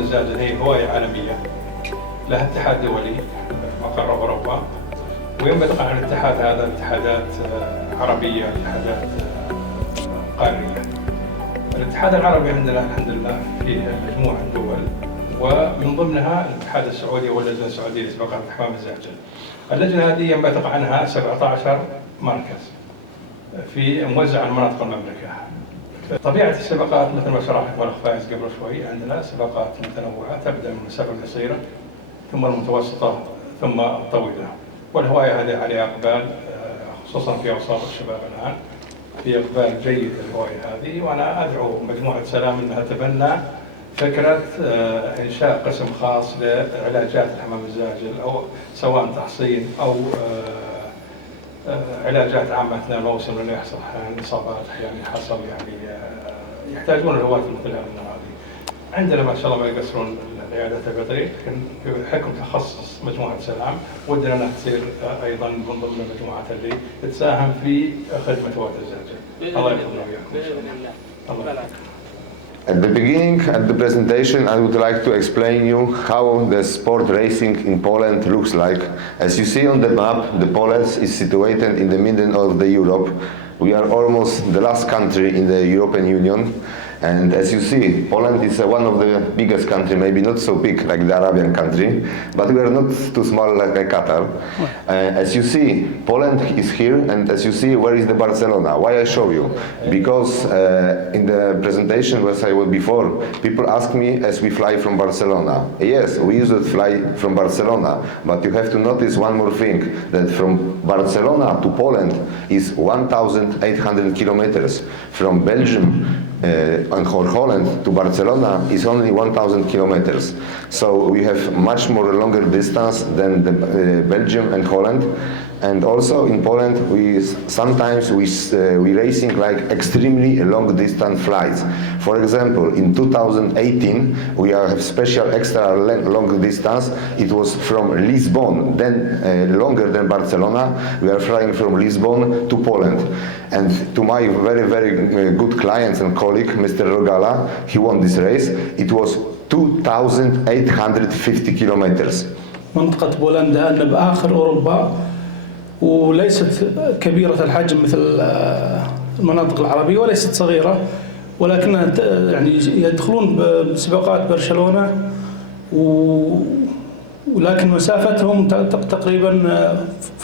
الزاجل هي هواية عالمية لها اتحاد دولي مقر أوروبا، وينبثق عن الاتحاد هذا اتحادات عربية، اتحادات قارية. الاتحاد العربي عندنا الحمد لله فيه مجموعة دول، ومن ضمنها الاتحاد السعودي واللجنة السعودية لسباقات حمام الزاجل. اللجنة هذه ينبثق عنها 17 مركز في موزع على مناطق المملكة. طبيعة السباقات مثل ما شرحت الأخ فايز قبل شوي، عندنا سباقات متنوعة تبدأ من المسافة القصيرة ثم المتوسطة ثم الطويلة، والهواية هذه عليها إقبال خصوصا في أوساط الشباب الآن، في إقبال جيد للهواية هذه. وأنا أدعو مجموعة سلام أنها تبنى فكرة إنشاء قسم خاص لعلاجات الحمام الزاجل، أو سواء تحصين أو علاجات عامة أثناء الموسم، لأنه يحصل أحيانا إصابات، أحيانا حصل يحتاجون الهواة مثل هذه. عندنا ما شاء الله ما يقصرون العيادات البيطرية، لكن بحكم تخصص مجموعة سلام ودنا أنها تصير أيضا من ضمن المجموعات اللي تساهم في خدمة هواة الزاجل. الله يحفظنا وياكم. الله. At the beginning, at the presentation, I would like to explain you how the sport racing in Poland looks like. As you see on the map, the Poland is situated in the middle of the Europe. We are almost the last country in the European Union. And as you see, Poland is one of the biggest countries, maybe not so big like the Arabian country, but we are not too small like Qatar. As you see, Poland is here, and as you see, where is the Barcelona? Why I show you? Because in the presentation where I was before, people ask me as we fly from Barcelona. Yes, we used to fly from Barcelona, but you have to notice one more thing, that from Barcelona to Poland is 1,800 kilometers. From Belgium and Holland to Barcelona is only 1,000 kilometers. So we have much more longer distance than the, Belgium and Holland. And also in Poland, sometimes we racing like extremely long distance flights. For example, in 2018, we have special extra long distance. It was from Lisbon, then longer than Barcelona. We are flying from Lisbon to Poland. And to my very, very good clients and colleague, Mr. Rogala, he won this race. It was 2,850 kilometers. منطقة بولندا أن بآخر أوروبا، وليست كبيرة الحجم مثل المناطق العربية، وليست صغيرة، ولكنها يعني يدخلون بسباقات برشلونة، ولكن مسافتهم تقريبا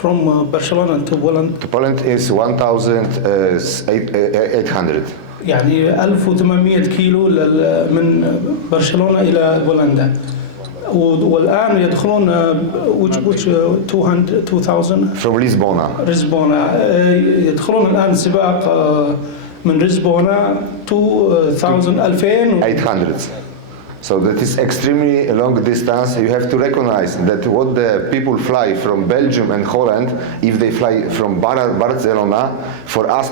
from Barcelona to Poland. To Poland is 1,800. يعني 1800 كيلو من برشلونة إلى بولندا. والآن يدخلون 2000 from Lisbona. يدخلون الآن سباق من لشبونة 2800. So that is extremely long distance. You have to recognize that what the people fly from Belgium and Holland, if they fly from Barcelona, for us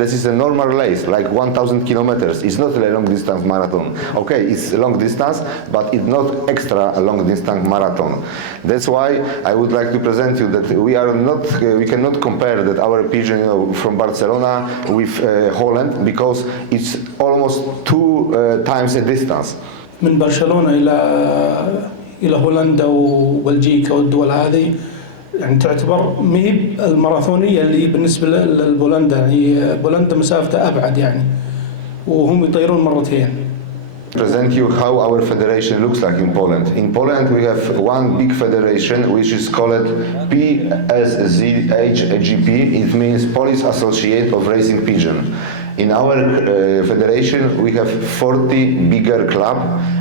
this is a normal race, like 1,000 kilometers. It's not a long distance marathon. Okay, it's a long distance, but it's not extra a long distance marathon. That's why I would like to present you that we cannot compare that our pigeon, from Barcelona with Holland, because it's almost 2 times the distance. من برشلونة إلى هولندا وبلجيكا والدول هذه يعني تعتبر مهب الماراثونية اللي بالنسبة لبولندا، يعني بولندا مسافتها أبعد يعني، وهم يطيرون مرتين. Present you how our federation looks like in Poland. In Poland we have one big federation which is called PSZHGP. It means Polish Association of Racing Pigeon. In our federation we have 40 bigger club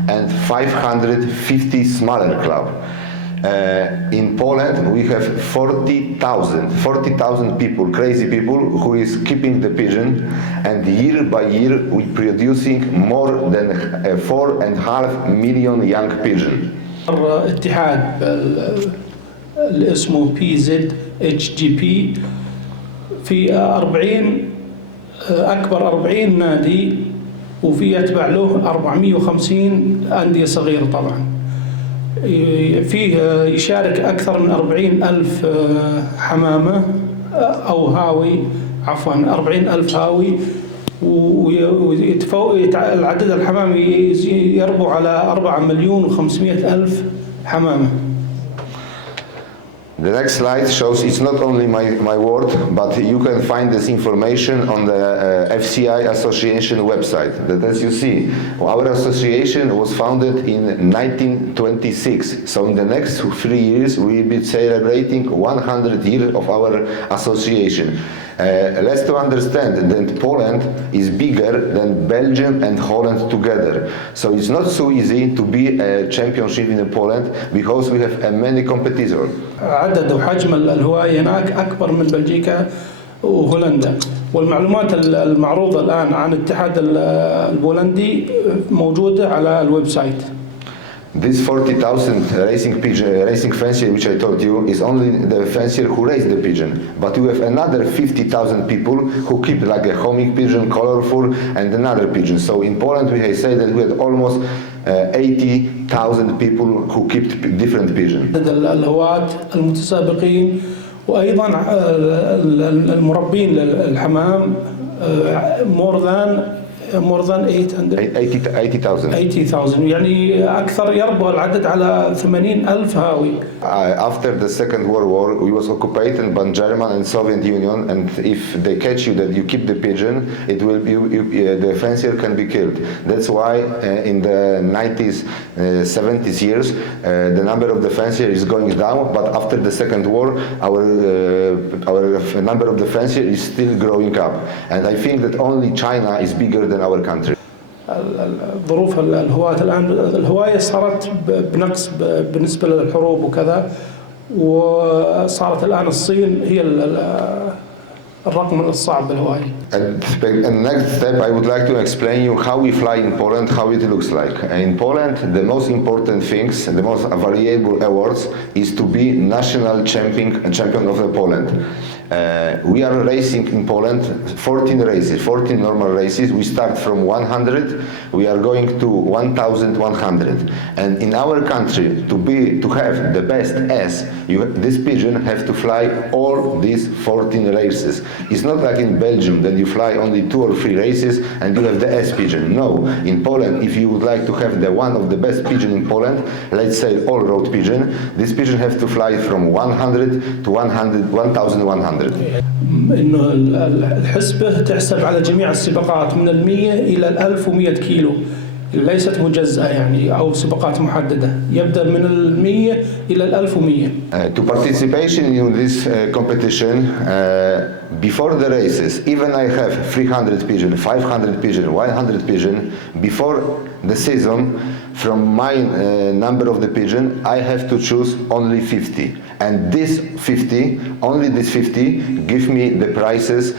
and 550 smaller club. In Poland we have 40,000 people, crazy people, who is keeping the pigeon, and year by year we producing more than 4.5 million young pigeon. اتحاد اللي اسمه PSZHGP في 40 أكبر 40 نادي، وفي يتبع له 450 أندية صغيرة طبعا. فيه يشارك أكثر من 40,000 حمامة أو هاوي، عفوا 40,000 هاوي العدد الحمام يربو على 4,500,000 حمامة. The next slide shows it's not only my word, but you can find this information on the FCI Association website. That, as you see, our association was founded in 1926. So in the next 3 years, we will be celebrating 100 years of our association. Let's to understand that Poland is bigger than Belgium and Holland together. So it's not so easy to be a championship in Poland because we have many competitors. عدد وحجم الهواية هناك أكبر من بلجيكا وهولندا، والمعلومات المعروضة الآن عن الاتحاد البولندي موجودة على الويب سايت. This 40,000 racing fancier which I told you is only the fancier who raise the pigeon, but we have another 50,000 people who keep like a homing pigeon, colorful, and another pigeon. So in Poland we say that we had almost 80,000 people who keep different pigeons. الهواة المتسابقين وأيضا المربين للحمام more than 80,000 يعني أكثر، يربو العدد على 80,000 هاوي. After the Second World War, we was occupied by German and Soviet Union, and if they catch you that you keep the pigeon, it will the fancier can be killed. That's why in the 90s, 70s years, the number of the fancier is going down. But after the Second War, our number of the fancier is still growing up, and I think that only China is bigger than our country. ظروف الهواة الآن، الهواية صارت بنقص بالنسبة للحروب وكذا، وصارت الآن الصين هي الرقم الصعب بالهواية. And next step, I would like to explain you how we fly in Poland, how it looks like. In Poland, the most important things, the most valuable awards, is to be national champion of Poland. We are racing in Poland 14 races, 14 normal races. We start from 100, we are going to 1,100. And in our country, to have the best S, this pigeon have to fly all these 14 races. It's not like in Belgium, that you fly only 2 or 3 races and you have the S pigeon. No, in Poland, if you would like to have the one of the best pigeon in Poland, let's say all-road pigeon, this pigeon has to fly from 100 to 1,100. إنه الحسبة تحسب على جميع السباقات من 100 إلى 1100 كيلو، ليست مجزأة يعني أو سباقات محددة، يبدأ من 100 إلى 1100. To participation in this competition, before the races, even I have 300 pigeon, 500 pigeon, 100 pigeon, before the season, from my number of the pigeon, I have to choose only 50. And this 50, only this 50, give me the prizes,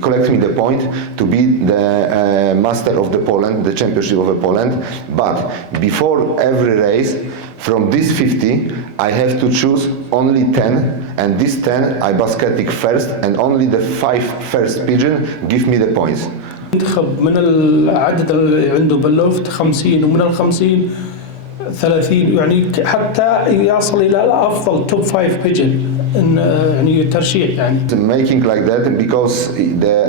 collect me the point to be the master of the Poland, the championship of Poland. But before every race, from this 50, I have to choose only 10, and this 10 I basketic first, and only the 5 first pigeon give me the points. ينتخب من العدد اللي عنده باللوفت 50 ومن ال50 30 يعني حتى يصل إلى أفضل توب 5 بيجن يعني ترشيح يعني. Making like that because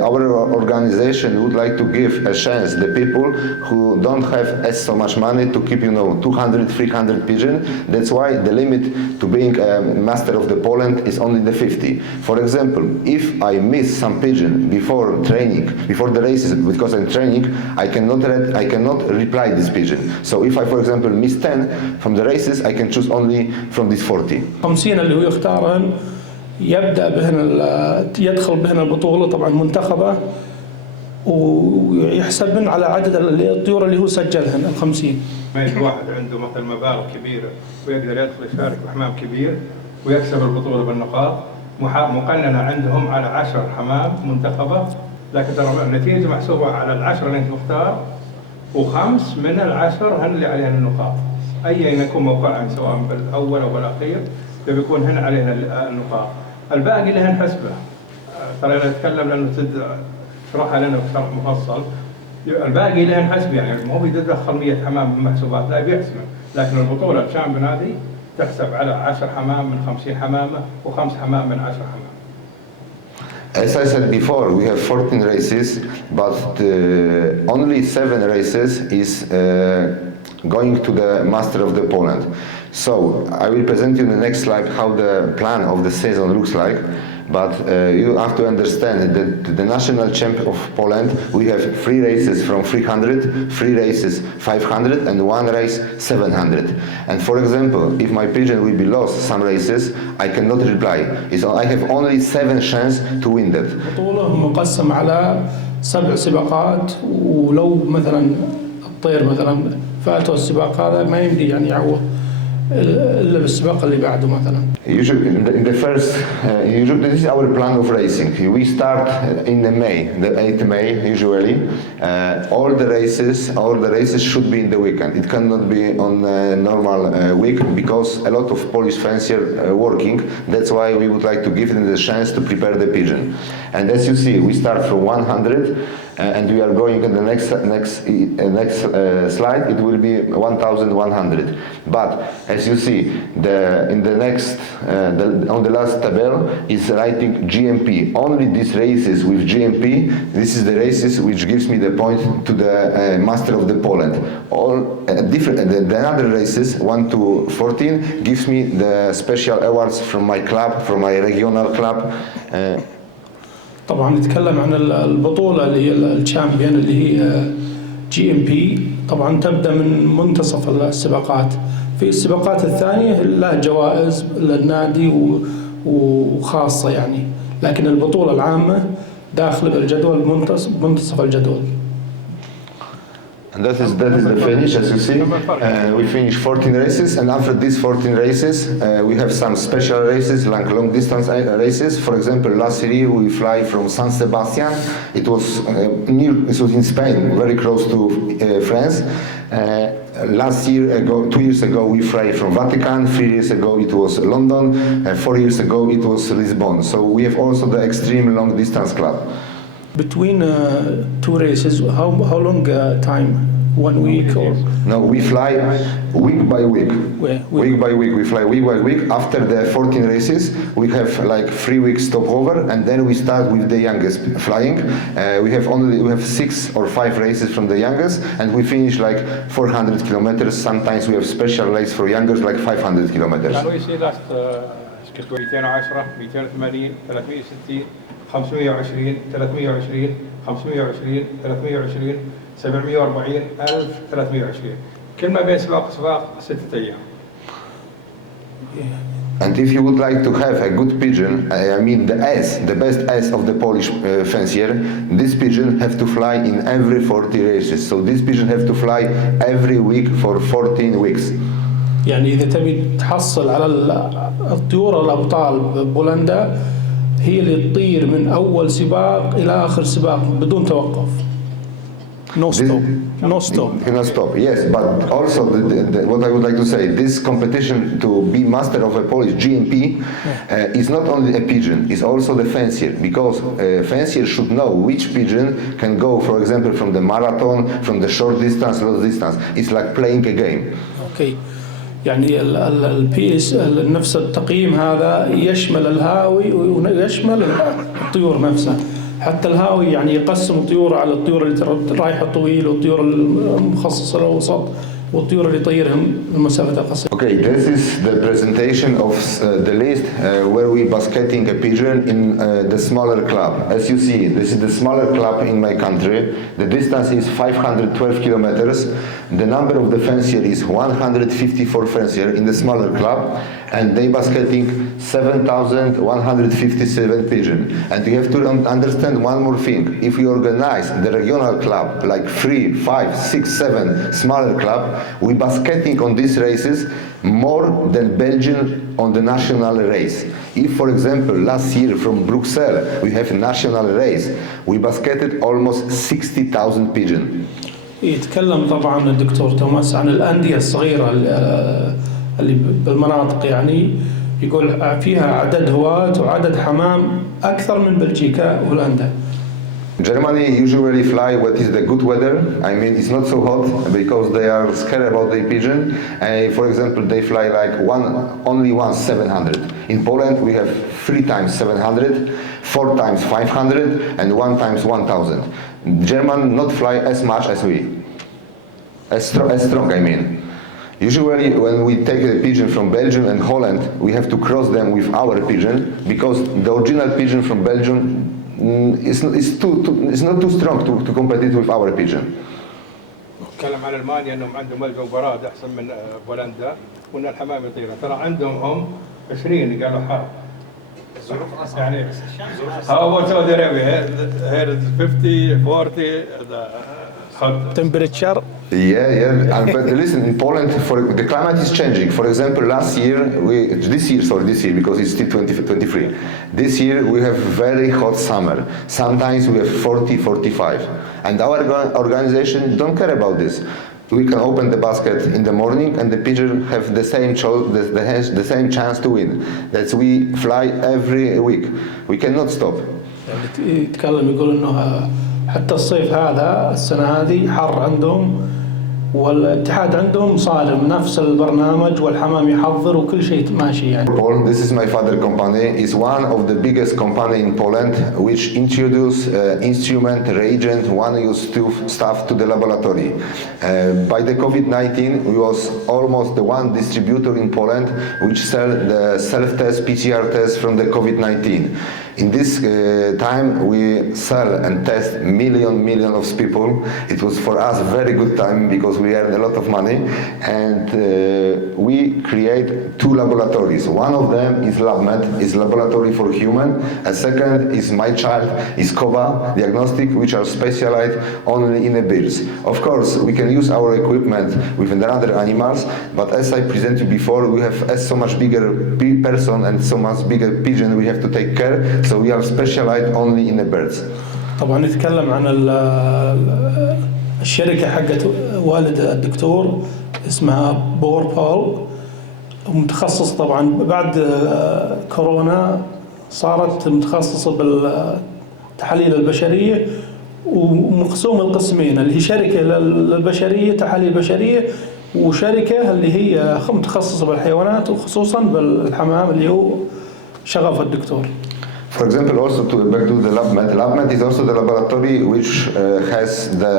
our organization would like to give a chance the people who don't have so much money to keep 200, 300 pigeon. That's why the limit to being a master of the Poland is only the 50. For example, if I miss some pigeon before training, before the races, because I'm training, I cannot reply this pigeon. So if I, for example, miss 10 from the races, I can choose only from these 40. 50 اللي هو يختارهن يبدأ بهن يدخل بهن البطولة طبعا منتخبة ويحسبن على عدد الطيور اللي هو سجلهن ال50. ما يجي واحد عنده مثل مبالغ كبيرة ويقدر يدخل يشارك بحمام كبير ويكسب البطولة بالنقاط، مقننة عندهم على 10 حمام منتخبة، لكن ترى النتيجة محسوبة على ال10 اللي انت مختار، و5 من ال10 هن اللي عليهن النقاط. أيا يكون موقعهم سواء بالأول أو بالأخير بيكون هن علينا النقاط. الباقي لهن حسبة. ترى أنا أتكلم لأنه تشرحها لنا بشرح مفصل. الباقي لهن حسبة يعني مو بيدخل 100 حمام من محسوبات، لا بيحسبه. لكن البطولة الشامبيون هذه تحسب على 10 حمام من 50 حمامة و5 حمام من 10 حمام. As I said before, we have 14 races, but only 7 races is going to the Master of the Poland. So I will present you in the next slide how the plan of the season looks like. But you have to understand that the national champion of Poland, we have 3 races from 300, 3 races 500, and 1 race 700. And for example, if my pigeon will be lost some races, I cannot reply. I have only 7 chances to win that. البطولة مقسم على 7 سباقات، ولو مثلا الطير مثلا فاتوا السباق هذا ما يمدي يعني يعوض إلا بالسباق اللي بعده مثلا. Usually, in the first, usually this is our plan of racing. We start in May, the 8th May usually. All the races should be in the weekend. It cannot be on a normal week because a lot of Polish fanciers are working. That's why we would like to give them the chance to prepare the pigeon. And as you see, we start from 100. And we are going in the next slide. It will be 1,100. But as you see, in the next on the last table is writing GMP. Only these races with GMP. This is the races which gives me the point to the Master of the Poland. All different. The other races 1 to 14 gives me the special awards from my club, from my regional club. طبعا نتكلم عن البطولة اللي هي الشامبيون اللي هي GMP. طبعا تبدأ من منتصف السباقات. في السباقات الثانية لها جوائز للنادي وخاصة يعني، لكن البطولة العامة داخل بالجدول منتصف الجدول. And that is the finish, as you see. We finish 14 races, and after these 14 races, we have some special races, like long distance races. For example, last year we fly from San Sebastian. It was in Spain, very close to France. Last year ago, 2 years ago, we fly from Vatican. 3 years ago, it was London. 4 years ago, it was Lisbon. So we have also the extreme long distance club. Between 2 races, how long time? 1 week or? No, we fly week by week. Week by week, we fly week by week. After the 14 races, we have like 3 weeks stopover, and then we start with the youngest flying. We have 6 or 5 races from the youngest, and we finish like 400 kilometers. Sometimes we have special race for youngers, like 500 kilometers. كانوا يصير لاست كتبوا 210 280 360 520 320 520 320 740 1320 كل ما بين سباق وسباق 6 أيام. And if you would like to have a good pigeon, I mean the best ace of the Polish fancier, this pigeon have to fly in every 40 races. So this pigeon have to fly every week for 14 weeks. يعني إذا تبي تحصل على الطيور الأبطال ببولندا، هي اللي تطير من أول سباق إلى آخر سباق بدون توقف. No stop. No stop. No stop. Yes, but also what I would like to say, this competition to be master of a Polish GMP is not only a pigeon, it's also the fancier, because fancier should know which pigeon can go, for example, from the marathon, from the short distance, long distance. It's like playing a game. Okay. يعني الPS نفس التقييم هذا يشمل الهاوي ويشمل الطيور نفسها. حتى الهاوي يعني يقسم الطيور على الطيور اللي رايحة طويل والطيور المخصصة للوسط والطيور اللي يطيرهم المسافة القصيرة. Okay, this is the presentation of the list where we basketing a pigeon in the smaller club. As you see, this is the smaller club in my country. The distance is 512 kilometers. The number of the fancier is 154 fancier in the smaller club, and they basketing 7,157 pigeon. And you have to understand one more thing. If we organize the regional club, like 3, 5, 6, 7 smaller club, we basketing on these races more than Belgium on the national race. If, for example, last year from Brussels we have a national race, we basketed almost 60,000 pigeon. يتكلم طبعا الدكتور توماس عن الأندية الصغيرة اللي بالمناطق، يعني يقول فيها عدد هواة وعدد حمام أكثر من بلجيكا وهولندا. Germany usually fly what is the good weather. I mean, it's not so hot because they are scared about the pigeon. For example, they fly like only once 700. In Poland, we have 3 times 700, 4 times 500 and 1 times 1000. German not fly as much as we. As strong, I mean. Usually when we take a pigeon from Belgium and Holland, we have to cross them with our pigeon because the original pigeon from Belgium is not too strong to compete with our pigeon. تكلم عن المانيا انهم عندهم ملجأ براد احسن من بولندا وان الحمام يطيره، ترى عندهم هم 20 قالوا حار. يعني how about Saudi Arabia? Here is 50, 40 the hot temperature. Yeah. But listen, in Poland, the climate is changing. For example, this year, because it's still 2023. This year we have very hot summer. Sometimes we have 40, 45. And our organization don't care about this. We can open the basket in the morning and the pigeon have the same chance to win. That's we fly every week. We cannot stop. يعني يتكلم يقول انه حتى الصيف هذا السنه هذه حر عندهم والاتحاد عندهم صارم نفس البرنامج والحمام يحضر وكل شيء ماشي يعني. This is my father company. Is one of the biggest company in Poland which introduce instrument, reagent, one-use stuff to the laboratory. By the COVID-19, we was almost the one distributor in Poland which sell the self-test PCR test from the COVID-19. In this time, we sell and test million of people. It was for us very good time because we earned a lot of money, and we create 2 laboratories. One of them is LabMed, is laboratory for human. A second is My Child, is COBA diagnostic, which are specialized only in the birds. Of course, we can use our equipment with other animals, but as I presented before, we have so much bigger person and so much bigger pigeon we have to take care. So we are specialized only in the birds. طبعا نتكلم عن الشركة حقت والد الدكتور اسمها بوربول، ومتخصص طبعا بعد كورونا صارت متخصصة بالتحاليل البشرية ومقسوم القسمين اللي هي شركة للبشرية تحاليل بشرية وشركة اللي هي متخصصة بالحيوانات وخصوصا بالحمام اللي هو شغف الدكتور. For example, also back to the LabMed. LabMed is also the laboratory which has the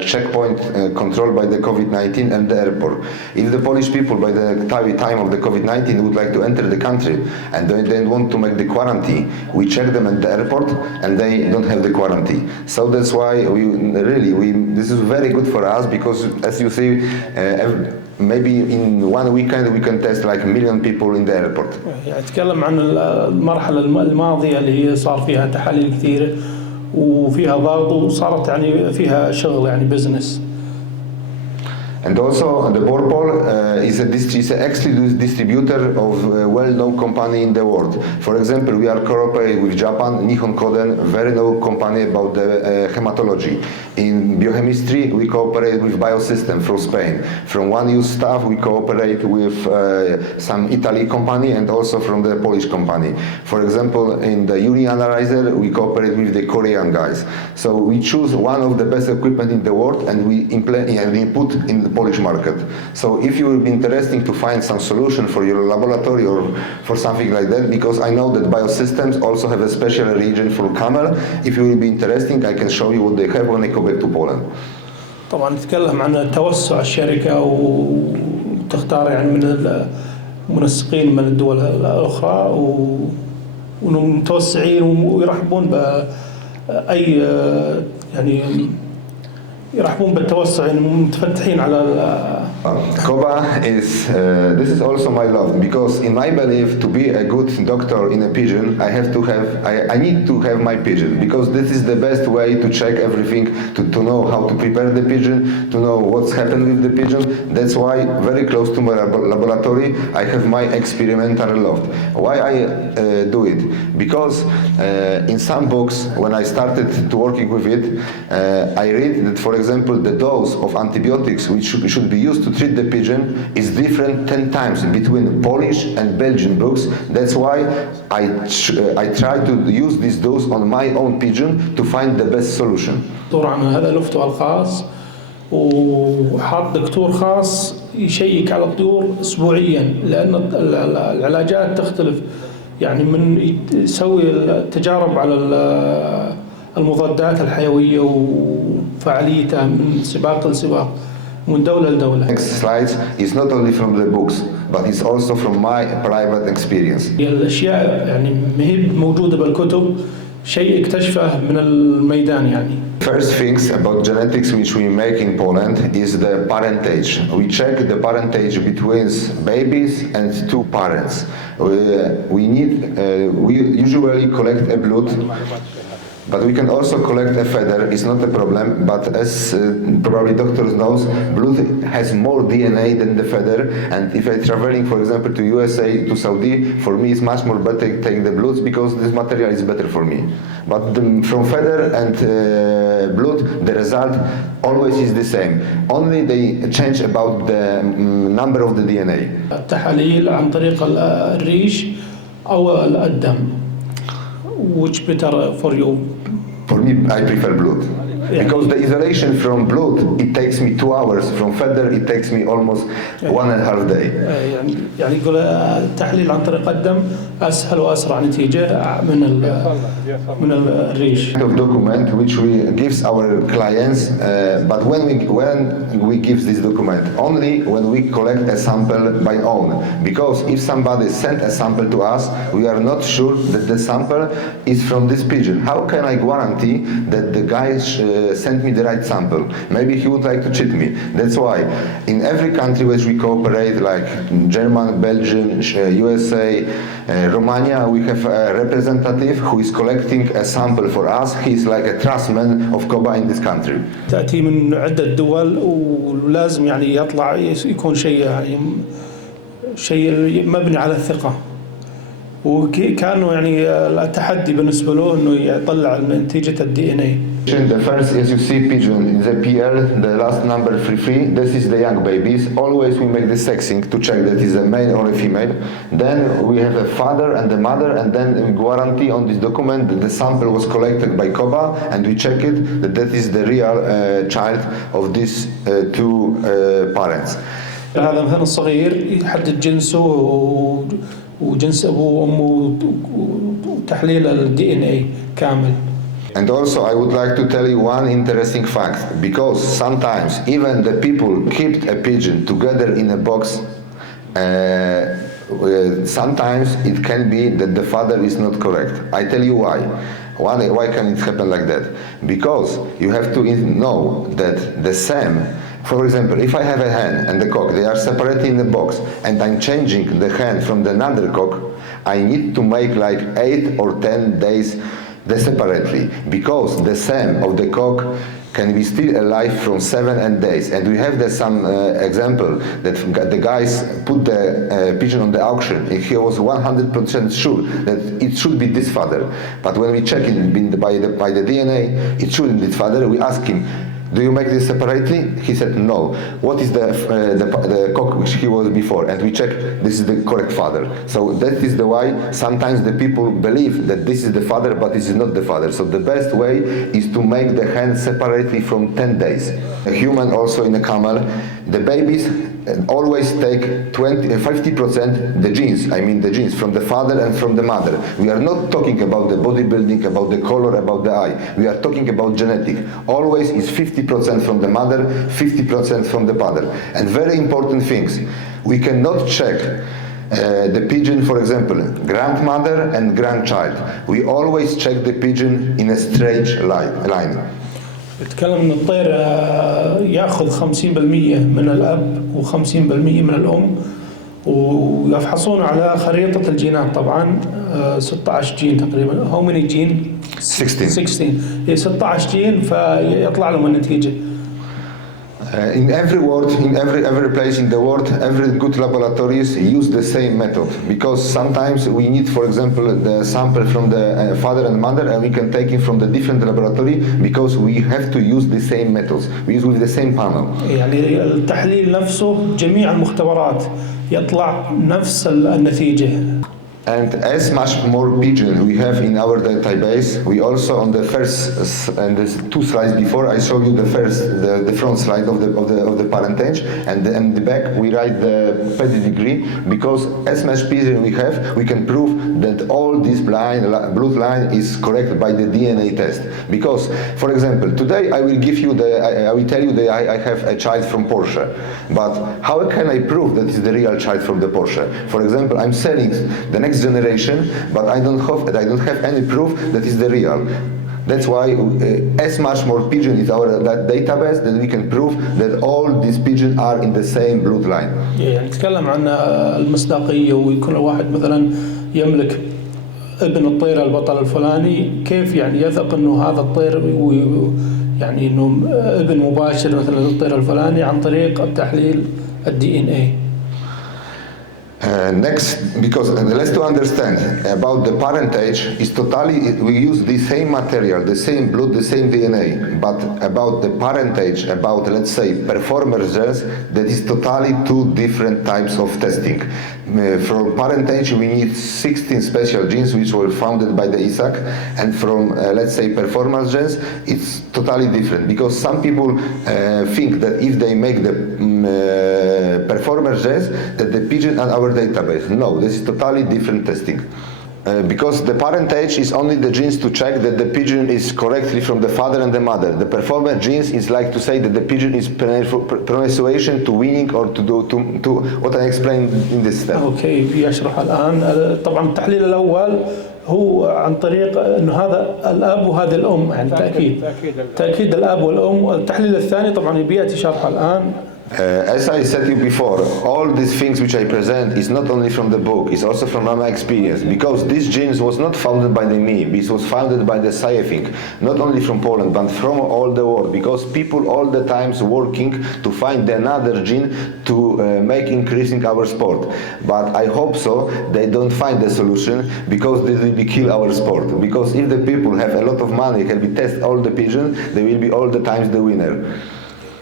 checkpoint controlled by the COVID-19 and the airport. If the Polish people by the time of the COVID-19 would like to enter the country and they want to make the quarantine, we check them at the airport and they don't have the quarantine. So that's why this is very good for us because as you see, maybe in one weekend we can test like 1 million people in the airport. يعني اتكلم عن المرحلة الماضية اللي هي صار فيها تحاليل كثيرة وفيها ضغط وصارت يعني فيها شغل يعني بزنس. And also the Borpol is an exclusive distributor of a well-known company in the world. For example, we are cooperating with Japan, Nihon Koden, very known company about the hematology. In biochemistry, we cooperate with Biosystem from Spain. From one-use stuff, we cooperate with some Italy company and also from the Polish company. For example, in the urine analyzer, we cooperate with the Korean guys. So we choose one of the best equipment in the world and we put in the Polish market. So if you will be interested to find some solution for your laboratory or for something like that, because I know that Biosystems also have a special region for camel. If you will be interested, I can show you what they have when they go back to Poland. طبعا نتكلم عن توسع الشركة وتختار يعني من المنسقين من الدول الأخرى ومتوسعين ويرحبون بأي يعني يرحبون بالتوسع متفتحين على COBA is, this is also my love, because in my belief to be a good doctor in a pigeon, I need to have my pigeon, because this is the best way to check everything, to know how to prepare the pigeon, to know what's happened with the pigeon. That's why very close to my laboratory I have my experimental loft. Why I do it? Because in some books when I started to working with it, I read that, for example, the dose of antibiotics which should be used to treat the pigeon is different 10 times between Polish and Belgian books. That's why I try to use this dose on my own pigeon to find the best solution. دكتور عن هذا لفته الخاص وحاط دكتور خاص يشيك على الطيور اسبوعيا لان العلاجات تختلف يعني من يسوي التجارب على المضادات الحيوية وفعاليتها من سباق لسباق من دولة لدولة. Next slide is not only from the books, but it's also from my private experience. الأشياء يعني ما هي موجودة بالكتب، شيء اكتشفه من الميدان يعني. First things about genetics which we make in Poland is the parentage. We check the parentage between babies and two parents. We usually collect a blood, but we can also collect a feather. It's not a problem, but as probably doctors knows, blood has more DNA than the feather, and if I'm traveling, for example, to USA, to Saudi, for me it's much more better take the bloods because this material is better for me. But from feather and blood, the result always is the same. Only they change about the number of the DNA. التحاليل عن طريق الريش أو الدم. Which better for you? For me, I prefer blood. Because the isolation from blood, it takes me 2 hours. From feather, it takes me almost 1.5 days. يعني يقول التحليل عن طريق الدم أسهل وأسرع نتيجة من الريش. Of document which we gives our clients, but when we give this document only when we collect a sample by own. Because if somebody sent a sample to us, we are not sure that the sample is from this pigeon. How can I guarantee that the guy sent me the right sample? Maybe he would like to cheat me. That's why in every country which we cooperate, like German, Belgium, USA, Romania, we have a representative who is collecting a sample for us. He is like a trustman of COBA in this country. تأتي من عدة دول ولازم يعني يطلع يكون شيء مبني على الثقة. وكانوا يعني التحدي بالنسبة له إنه يطلع نتيجة DNA. The first, as you see, pigeon in the PL, the last number 33. This is the young babies. Always we make the sexing to check that is a male or a female. Then we have a father and the mother, and then we guarantee on this document that the sample was collected by COBA, and we check it that is the real child of these two parents. هذا مثلا الصغير يحدد جنسه وجنس أبوه وأمه وتحليل DNA كامل. And also I would like to tell you one interesting fact, because sometimes even the people keep a pigeon together in a box, sometimes it can be that the father is not correct. I tell you why. Why can it happen like that? Because you have to know that the same. For example, if I have a hen and a cock, they are separated in the box, and I'm changing the hen from the another cock, I need to make like 8 or 10 days separately, because the same of the cock can be still alive from 7 days. And we have some example that the guys put the pigeon on the auction, and he was 100% sure that it should be this father. But when we check it by the DNA, it shouldn't be this father. We ask him, do you make this separately? He said no. What is the cock which he was before? And we check, this is the correct father. So that is the why sometimes the people believe that this is the father, but this is not the father. So the best way is to make the hen separately from 10 days. A human also in a camel, the babies always take 50% the genes, the genes from the father and from the mother. We are not talking about the bodybuilding, about the color, about the eye. We are talking about genetic. Always is 50% from the mother, 50% from the father. And very important things, we cannot check the pigeon, for example, grandmother and grandchild. We always check the pigeon in a straight line. يتكلم ان الطير ياخذ 50% من الاب و50% من الام ويفحصون على خريطه الجينات. طبعا 16 جين تقريبا. How many جين؟ 16 16 جين فيطلع لهم النتيجه. In every world, in every place in the world, every good laboratories use the same method, because sometimes we need, for example, the sample from the father and mother, and we can take it from the different laboratory because we have to use the same methods. We use with the same panel. يعني التحليل نفسه جميع المختبرات يطلع نفس النتيجه. And as much more pigeon we have in our database, we also on the first and the two slides before I show you the front slide of the parentage, and in the back we write the pedigree, because as much pigeon we have, we can prove that all this bloodline is correct by the DNA test. Because, for example, today I will give you I will tell you that I have a child from Porsche, but how can I prove that it's the real child from the Porsche? For example, I'm selling the next generation, but I don't have any proof that is the real. That's why as much more pigeon is our database, that we can prove that all these pigeons are in the same bloodline. يعني نتكلم عن المصداقية، ويكون الواحد مثلا يملك ابن الطير البطل الفلاني، كيف يعني يثق انه هذا الطير يعني انه ابن مباشر مثلا للطير الفلاني عن طريق التحليل DNA. Next, because let's to understand about the parentage is totally, we use the same material, the same blood, the same DNA, but about the parentage, about let's say performer genes, that is totally two different types of testing. For parentage we need 16 special genes which were founded by the ISAC, and from let's say performance genes it's totally different, because some people think that if they make the performance genes that the pigeon are our database. No, this is totally different testing. Because the parentage is only the genes to check that the pigeon is correctly from the father and the mother. The performance genes is like to say that the pigeon is pronunciation to winning or to what I explained in this step. اوكي، يشرح الان. طبعا التحليل الاول هو عن طريق انه هذا الاب وهذه الام، يعني تاكيد الاب والام. التحليل الثاني طبعا بياتي شرحه الان. As I said to you before, all these things which I present is not only from the book, it's also from my experience, because this genes was not founded by me, this was founded by the scientific, not only from Poland, but from all the world, because people all the times working to find another gene to make increasing our sport. But I hope so they don't find the solution, because this will be kill our sport. Because if the people have a lot of money, can be test all the pigeons, they will be all the times the winner.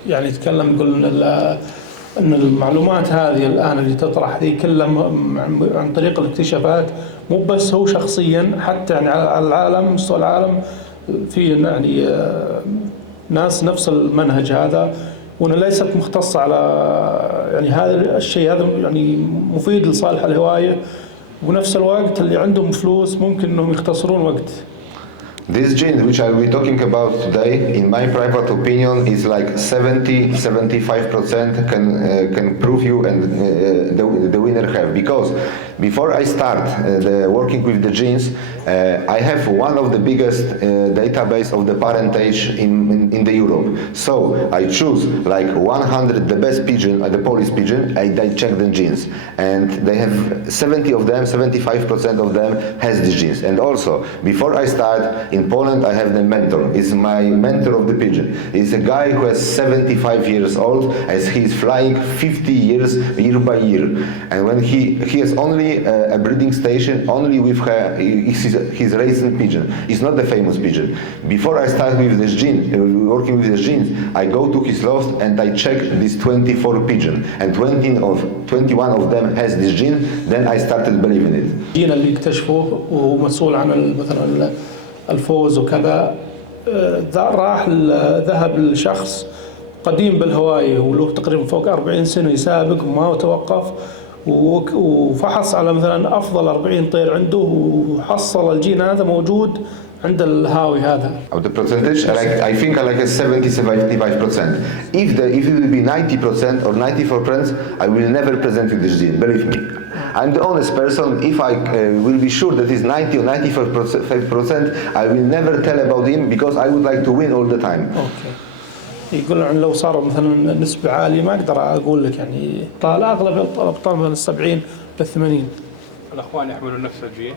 يعني يتكلم يقول ان المعلومات هذه الان اللي تطرح ذي كلها عن طريق الاكتشافات، مو بس هو شخصيا، حتى يعني على العالم، مستوى العالم في يعني ناس نفس المنهج هذا، وانه ليست مختصه على يعني هذا الشيء. هذا يعني مفيد لصالح الهوايه، وبنفس الوقت اللي عندهم فلوس ممكن انهم يختصرون وقت. This gene which I will be talking about today, in my private opinion, is like 70-75% can prove you and the winner have. Because before I start working with the genes, I have one of the biggest database of the parentage in the Europe. So I choose like 100 the best pigeon, the Polish pigeon, I check the genes, and they have 70 of them, 75% of them has the genes. And also before I start in Poland, I have the mentor. It's my mentor of the pigeon. It's a guy who is 75 years old, as he is flying 50 years year by year. And when he has only a breeding station, only with his racing pigeon. It's not the famous pigeon. Before I start with this gene, working with the genes, I go to his loft and I check these 24 pigeon, and 21 of them has this gene. Then I started believing it. الجين اللي اكتشفوه وهو مسؤول عن مثلا الفوز وكذا، راح ذهب لشخص قديم بالهواية وله تقريبا فوق 40 سنة يسابق وما توقف، وفحص على مثلا أفضل 40 طير عنده، وحصل الجين هذا موجود عند الهاوي هذا. The percentage, I think like a 70-75%. If it will be 90% or 94%, I will never present you this gene, believe me. I'm the honest person. If I will be sure that it's 90 or 95%, I will never tell about him, because I would like to win all the time. Okay. يقول عن لو صار مثلا نسبة عالية ما أقدر أقول لك، يعني طال أغلب الأبطال من 70 ل 80. الأخوان يحملون نفس الجين.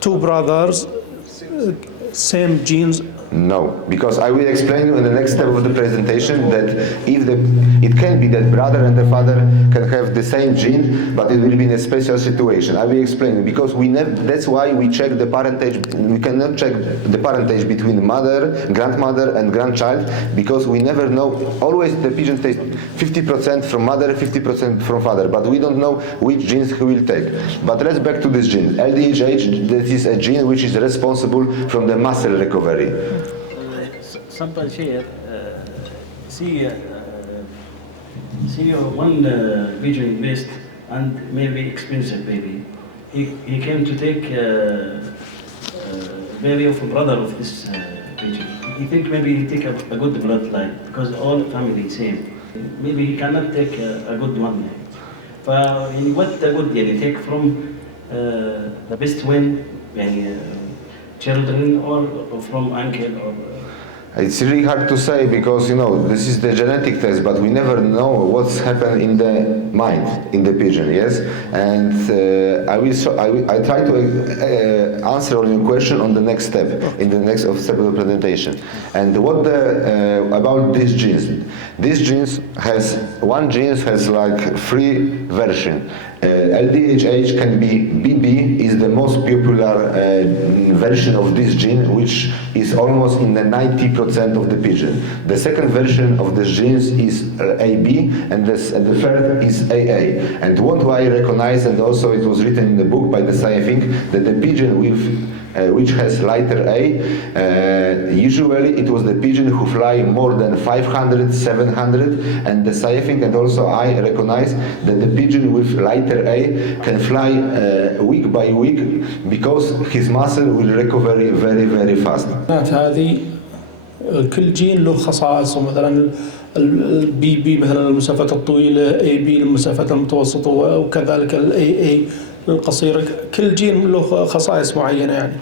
Two brothers same genes? No, because I will explain you in the next step of the presentation that it can be that brother and the father can have the same gene, but it will be in a special situation. I will explain you because that's why we check the parentage. We cannot check the parentage between mother, grandmother, and grandchild because we never know. Always the pigeon takes 50% from mother, 50% from father, but we don't know which genes he will take. But let's back to this gene. LDHH. That is a gene which is responsible from the muscle recovery. Simple share. See one pigeon beast and maybe expensive baby. He came to take baby of a brother of this pigeon. He think maybe he take a good bloodline because all family same. Maybe he cannot take a good one. فيعني what the good يعني take from the best one يعني children or from uncle or. It's really hard to say because this is the genetic test, but we never know what's happened in the mind in the pigeon. Yes, and I try to answer on your question on the next step in the next step of the presentation. And what about these genes? These genes has like 3 versions. LDHH can be BB is the most popular version of this gene, which is almost in the 90% of the pigeon. The second version of this genes is AB, and the third is AA. And what I recognize, and also it was written in the book by the Scientific, that the pigeon which has lighter A, usually it was the pigeon who fly more than 500, 700, and the Scientific, and also I recognize that the pigeon with lighter A can fly week by week because his muscle will recover very, very fast. هذه كل جين له خصائصه، مثلا البي بي مثلا المسافات الطويلة، اي بي للمسافات المتوسطة، وكذلك الاي اي للقصيرة. كل جين له خصائص معينة يعني.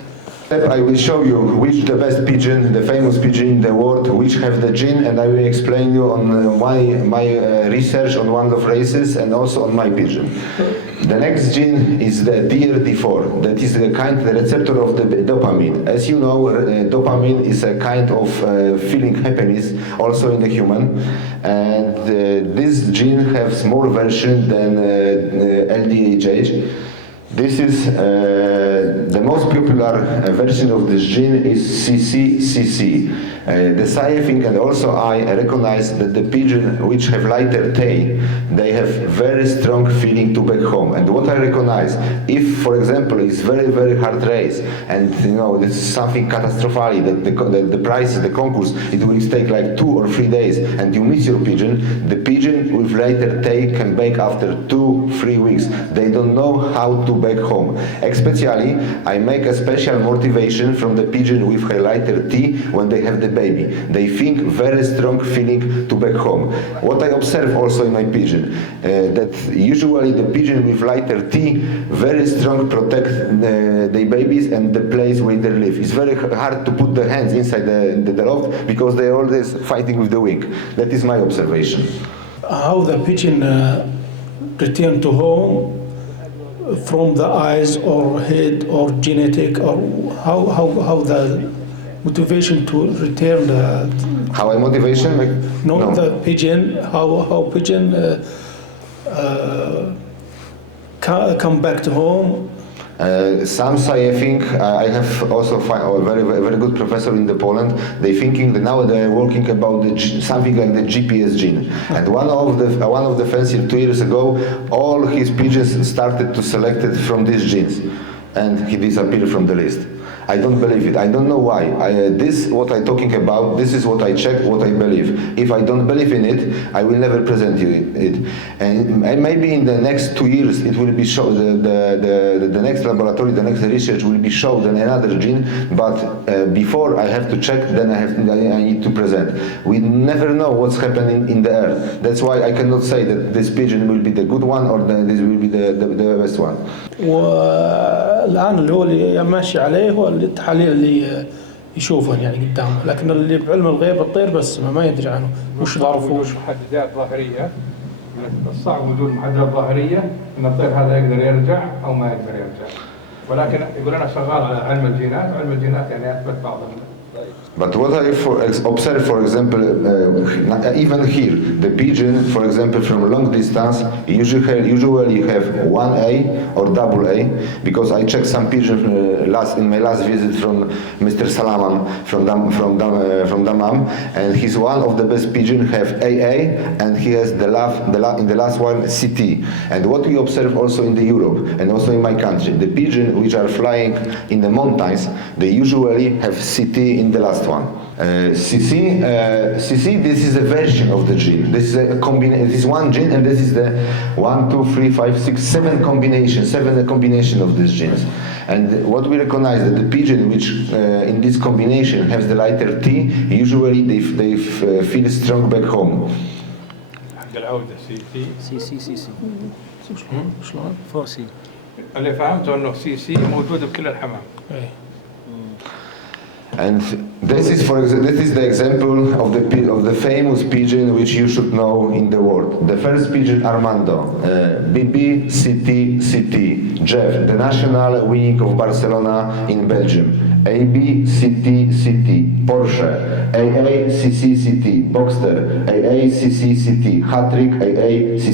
I will show you which the best pigeon, the famous pigeon in the world, which have the gene, and I will explain you on my research on one of races and also on my pigeon. The next gene is the DRD4. That is the receptor of the dopamine. As you know, dopamine is a kind of feeling happiness also in the human, and this gene has more version than LDHH. This is the most popular version of this gene is CCCC. The scientific and also I recognize that the pigeon which have lighter tail, they have very strong feeling to back home. And what I recognize, if for example it's very, very hard race, and this is something catastrophically, that the prize, the concourse, it will take like 2 or 3 days, and you miss your pigeon, the pigeon with lighter tail can back after 2-3 weeks. They don't know how to back home. Especially, I make a special motivation from the pigeon with her lighter T when they have the baby. They think very strong feeling to back home. What I observe also in my pigeon, that usually the pigeon with lighter T very strong protect the babies and the place where they live. It's very hard to put the hands inside the loft because they are always fighting with the wing. That is my observation. How the pigeon return to home from the eyes or head or genetic, or how the motivation to return how I motivation? no, the pigeon, how pigeon come back to home. Some say, I think, I have also a very good professor in Poland. They thinking that now they are working about something like the GPS gene. And one of the fancier 2 years ago, all his pigeons started to select it from these genes, and he disappeared from the list. I don't believe it. I don't know why. This what I'm talking about. This is what I check, what I believe. If I don't believe in it, I will never present you it. And maybe in the next 2 years, it will be shown. The next laboratory, the next research will be shown in another gene. But before I have to check, then I need to present. We never know what's happening in the air. That's why I cannot say that this pigeon will be the good one or this will be the best one. والآن اللي هو اللي ماشي عليه هو التحاليل اللي يشوفهم يعني قدامه، لكن اللي بعلم الغيب الطير بس ما يدري عنه وش ظرفه. وجود محددات ظاهرية، من الصعب وجود محددات ظاهرية ان الطير هذا يقدر يرجع او ما يقدر يرجع. ولكن يقول انا شغال على علم الجينات، وعلم الجينات يعني اثبت بعض But what I observe, for example, even here, the pigeon, for example, from long distance, usually have 1A or double A, because I checked some pigeons in my last visit from Mr. Salaman from Dammam, and he's one of the best pigeon, have AA, and he has in the last one CT. And what we observe also in the Europe and also in my country, the pigeon which are flying in the mountains, they usually have CT in the last one. CC, this is a version of the gene. This is a combination. This is one gene, and this is the 1, 2, 3, 5, 6, 7 combination, of these genes. And what we recognize that the pigeon which in this combination has the letter T, usually they feel strong back home. حق العودة سي شلون؟ 4C. اللي فهمته انه CC موجود بكل الحمام. إيه. And this is the example of the famous pigeon which you should know in the world. The first pigeon Armando, BB CT, Jeff, the national winning of Barcelona in Belgium. AB CT, Porsche, AA CT, Boxster, AA CT, Hattrick, AA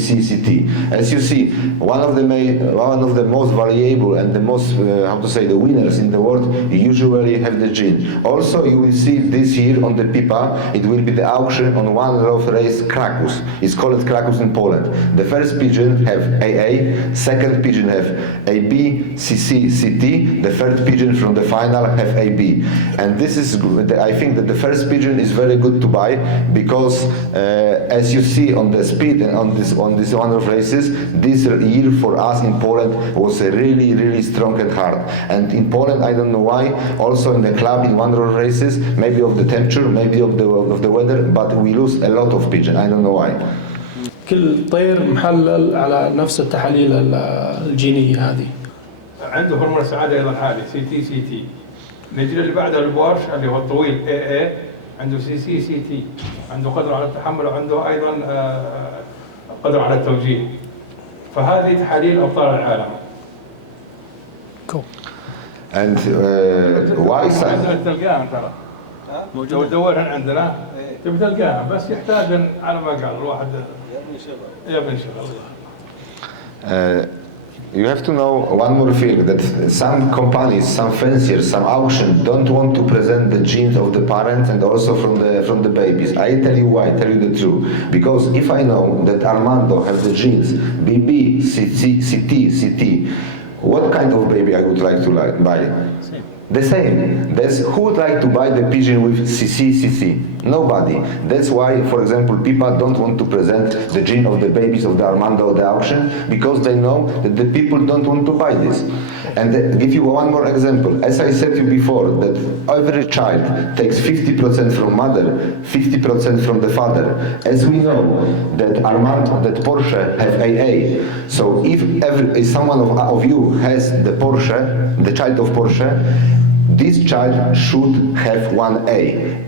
CT. As you see, one of the most valuable and the most the winners in the world usually have the gene. Also, you will see this year on the Pipa, it will be the auction on one love race Krakus. It's called Krakus in Poland. The first pigeon have AA, second pigeon have AB, CT, the third pigeon from the final have AB. And this is, I think that the first pigeon is very good to buy because as you see on the speed and on this one of races, this year for us in Poland was really strong and hard. And in Poland, I don't know why, also in the club in one of races, maybe of the temperature, maybe of the weather, but we lose a lot of pigeon. I don't know why. كل طير محلل على نفس التحاليل الجينية هذه. عنده هرمون السعادة أيضا عالي CT. نجي اللي بعده البورش اللي هو الطويل AA، عنده CT، عنده قدرة على التحمل، وعنده أيضا قدرة على التوجيه. فهذه تحاليل أبطال العالم. And why عندنا تلقاهم ترى. لو تدورهن عندنا تبي تلقاهم، بس يحتاج على ما قال الواحد يبني شغل. You have to know one more thing, that some companies, some fanciers, some auctions don't want to present the genes of the parents and also from the babies. I tell you why, tell you the truth. Because if I know that Armando has the genes BB, CT, what kind of baby I would like to buy? The same. Who would like to buy the pigeon with CC? Nobody. That's why, for example, people don't want to present the gene of the babies of the Armando or the auction, because they know that the people don't want to buy this. And give you one more example. As I said to you before, that every child takes 50% from mother, 50% from the father. As we know that that Porsche have AA. So if someone of you has the Porsche, the child of Porsche, this child should have 1A.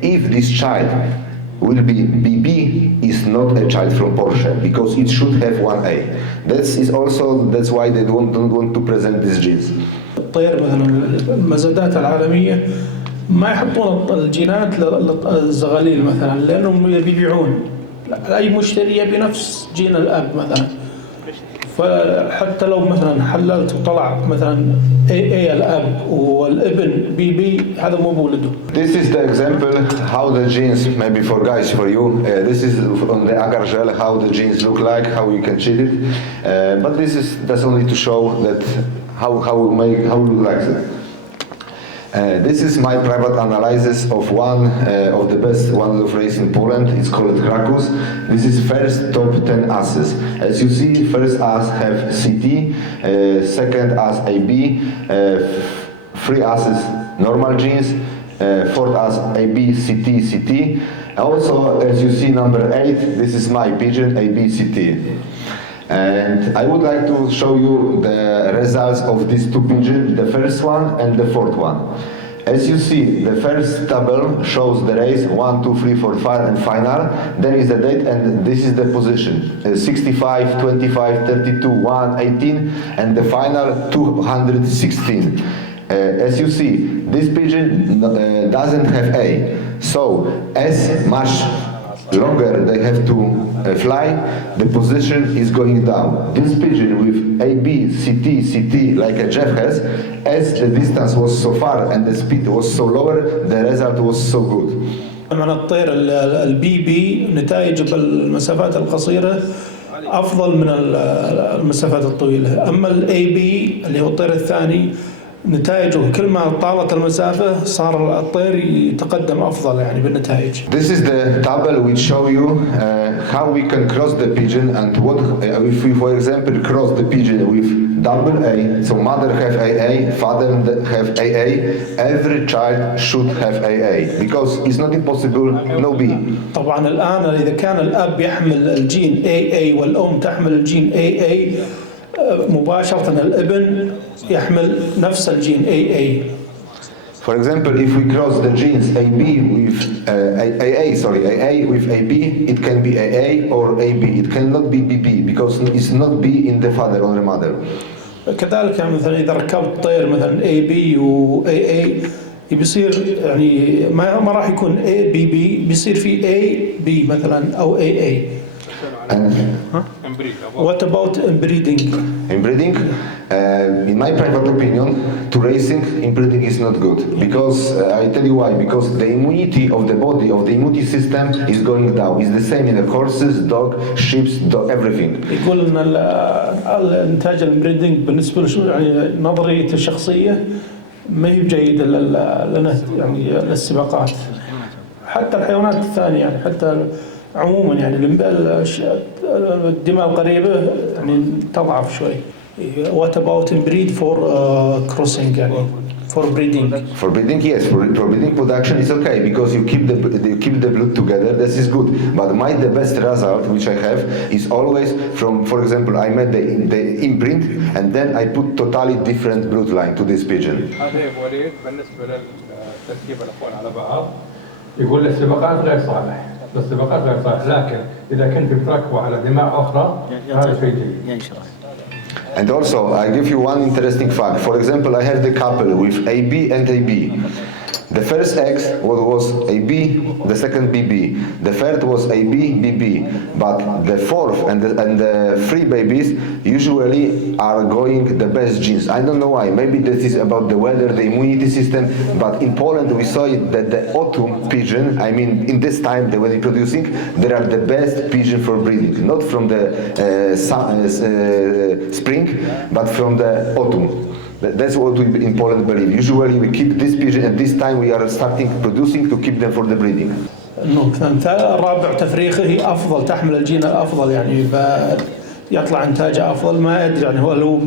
If this child will be BB, is not a child from Porsche, because it should have 1A. That's why they don't want to present these genes. الطير مثلا المزادات العالمية ما يحطون الجينات للزغاليل مثلا لأنهم يبيعون. أي مشتري يبي نفس جين الأب مثلا. فحتى لو مثلا حللت وطلع مثلا AA الأب والابن BB، هذا مو بولده. This is the example how the genes, maybe for guys, for you, this is on the agar gel how the genes look like, how you can cheat it. But that's only to show that how we like it. This is my private analysis of one of the best one-love race in Poland. It's called Krakus. This is first top 10 asses. As you see, first ass have CT, second ass AB, three asses normal genes, fourth ass AB, CT. Also, as you see, number 8, this is my pigeon, AB, CT. And I would like to show you the results of these two pigeons, the first one and the fourth one. As you see, the first table shows the race 1, 2, 3, 4, 5 and final. Then is the date and this is the position. 65, 25, 32, 1, 18 and the final 216. As you see, this pigeon doesn't have A. So as much longer they have to fly, the position is going down. This pigeon with A, B, CT, CT, like a Jeff has, as the distance was so far and the speed was so lower, the result was so good. من الطير البي بي نتائجه بالمسافات القصيرة أفضل من المسافات الطويلة. أما الاي بي اللي هو الطير الثاني نتائجه كل ما طالت المسافة صار الطير يتقدم أفضل يعني بالنتائج. This is the table which show you how we can cross the pigeon and what if we, for example, cross the pigeon with double A, so mother have AA, father have AA, every child should have AA because it's not impossible no B. طبعا الآن إذا كان الأب يحمل الجين AA والأم تحمل الجين AA مباشرة الابن يحمل نفس الجين AA. For example, if we cross the genes AB with AA with AB, it can be AA or AB. It cannot be BB because it's not B in the father or the mother. كذلك يعني مثلا إذا ركبت طير مثلا AB و AA بيصير يعني ما راح يكون ABB بيصير في AB مثلا أو AA. And What about inbreeding? inbreeding, in my private opinion, to racing, inbreeding is not good because I tell you why. Because the immunity of the body, of the immunity system, is going down. It's the same in the horses, dog, sheep, everything. يقول إن الإنتاج الانبريدنج بالنسبة له يعني نظريته الشخصية ما هي جيدة لنا يعني للسباقات. حتى الحيوانات الثانية يعني حتى عموما يعني الدماء القريبة يعني تضعف شوي. What about inbreed for crossing يعني for breeding? For breeding, yes. For breeding production is okay because you keep the blood together. This is good. But the best result which I have is always from, for example, I made the imprint and then I put totally different bloodline to this pigeon. هذا يا وليد بالنسبة للتركيب الأخوان على بعض يقول السباقات غير صالح. السباقات غير صالح لكن إذا كنت بتركبه على دماء أخرى هذا شيء جيد. And also, I give you one interesting fact. For example, I have the couple with AB and AB. The first X was AB, the second BB. The third was AB, BB. But the fourth and the three babies usually are going the best genes. I don't know why. Maybe this is about the weather, the immunity system. But in Poland, we saw that the autumn pigeon, I mean, in this time they were producing, they are the best pigeon for breeding. Not from the spring, but from the autumn. That's what we in Poland believe. Usually we keep this pigeon at this time we are starting producing to keep them for the breeding. إنه رابع تفريخه أفضل تحمل الجين الأفضل يعني يطلع إنتاجه أفضل ما أدري يعني هو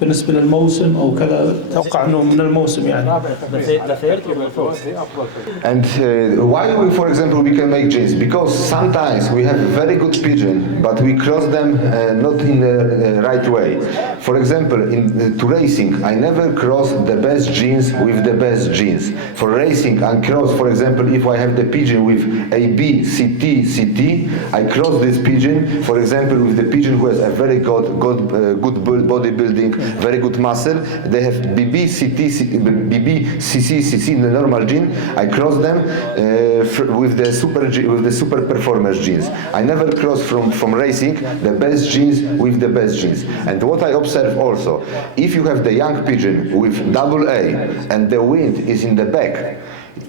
بالنسبة للموسم أو كذا أتوقع إنه من الموسم يعني. And why we, for example, we can make genes? Because sometimes we have very good pigeon, but we cross them not in the right way. For example, to racing, I never cross the best genes with the best genes. For racing, I cross, for example, if I have the pigeon with AB, CT, CT, I cross this pigeon, for example, with the pigeon who has a very good bodybuilding, very good muscle. They have BB, CT, BB, CC, CC in the normal gene. I cross them with the super performance genes. I never cross from racing the best genes with the best genes. And what I observe also, if you have the young pigeon with double A and the wind is in the back,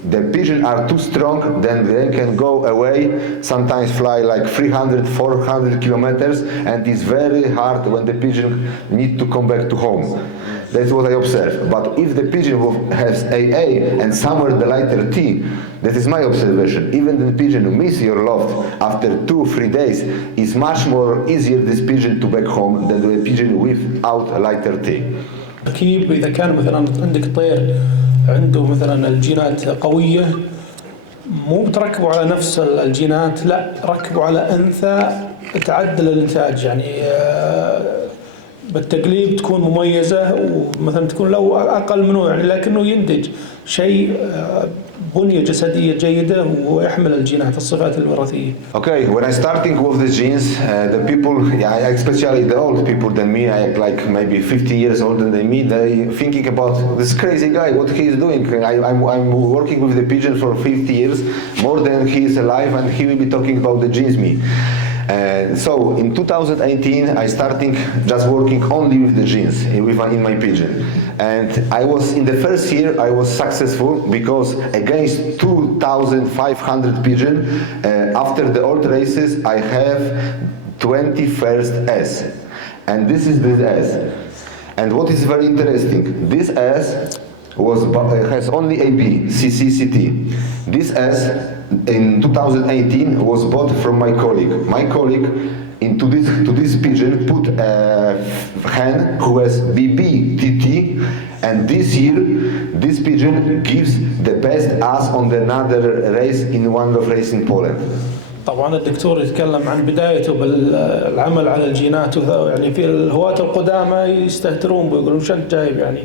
the pigeon are too strong, then they can go away, sometimes fly like 300, 400 kilometers, and it's very hard when the pigeon need to come back to home. That's what I observe. But if the pigeon has AA and somewhere the lighter T, that is my observation. Even the pigeon who miss your loft after 2-3 days is much more easier this pigeon to back home than the pigeon without lighter T. أكيد إذا كان مثلا عندك طير عنده مثلا الجينات قوية مو بتركبوا على نفس الجينات لا ركبوا على أنثى تعدل الإنتاج يعني بالتقليب تكون مميزة، ومثلا تكون لو أقل منه يعني لكنه ينتج شيء بنية جسدية جيدة ويحمل الجينات الصفات الوراثية. Okay, when I starting with the genes, the people, yeah, especially the old people than me, like maybe 50 years older than me, they thinking about this crazy guy, what he is doing. I'm working with the pigeon for 50 years, more than he is alive, and he will be talking about the genes me. So in 2018, I starting just working only with the genes in my pigeon. And I was in the first year I was successful because against 2,500 pigeon, after the old races I have 21st S, and this is this S. And what is very interesting, this S has only AB, CC, CT. This S in 2018 was bought from my colleague. My colleague to this pigeon put a hen who has BB, TT, and this year this pigeon gives the best ass on another race in one of race in Poland. طبعا الدكتور يتكلم عن بدايته بالعمل على الجينات، يعني في الهواة القدامى يستهترون بيقولون شو انت جايب يعني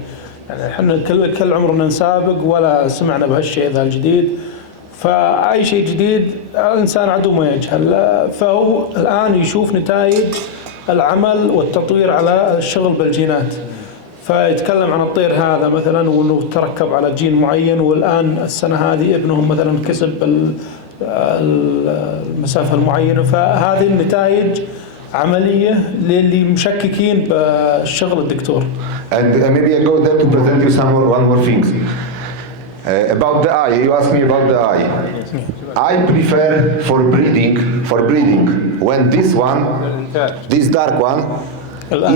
احنا كل عمرنا نسابق ولا سمعنا بهالشيء ذا الجديد. فأي شيء جديد الإنسان عدو ما يجهل، فهو الآن يشوف نتائج العمل والتطوير على الشغل بالجينات. فيتكلم عن الطير هذا مثلا وانه تركب على جين معين، والآن السنة هذه ابنهم مثلا كسب المسافة المعينة. فهذه النتائج عملية للي مشككين بالشغل الدكتور. And maybe I go there to present you one more thing. About the eye, you asked me about the eye. I prefer for breeding, when this one, this dark one,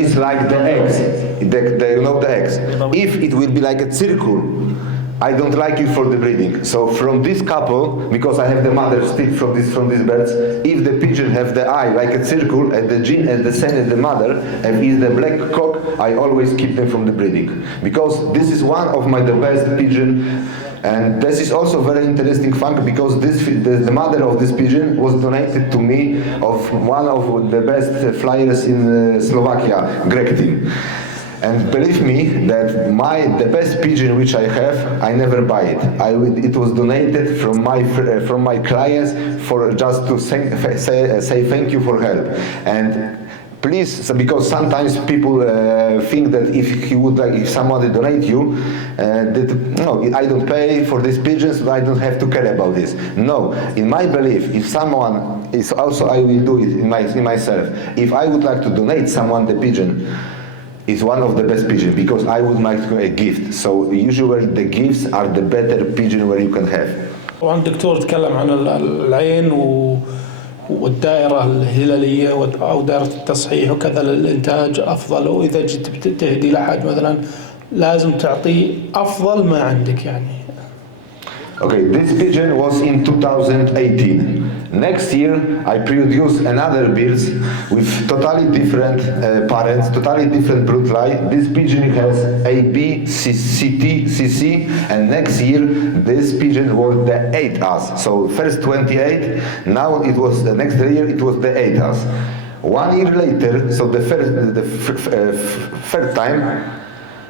is like the eggs, you know the eggs. If it will be like a circle, I don't like it for the breeding. So from this couple, because I have the mother still from these birds, if the pigeon have the eye like a circle and the gene and the son and the mother, and is the black cock, I always keep them from the breeding. Because this is one of the best pigeon. And this is also very interesting fact because the mother of this pigeon was donated to me of one of the best flyers in Slovakia, Greg team. And believe me that the best pigeon which I have, I never buy it. It was donated from my clients for just to say thank you for help. And please, because sometimes people think that if somebody donate you, that no, I don't pay for these pigeons, so I don't have to care about this. No, in my belief, if someone is also, I will do it in myself. If I would like to donate someone the pigeon, it's one of the best pigeon because I would like a gift. So usually the gifts are the better pigeon where you can have. طبعا الدكتور تكلم عن العين والدائرة الهلالية أو دائرة التصحيح وكذا للإنتاج أفضل، وإذا جيت تهدي لأحد مثلا لازم تعطيه أفضل ما عندك يعني. Okay, this pigeon was in 2018. Next year I produced another birds with totally different parents, totally different brood line. This pigeon has AB, CT, CC, and next year this pigeon was the 8 So first 28, now it was the next year it was the 8 1 year later, so the third time,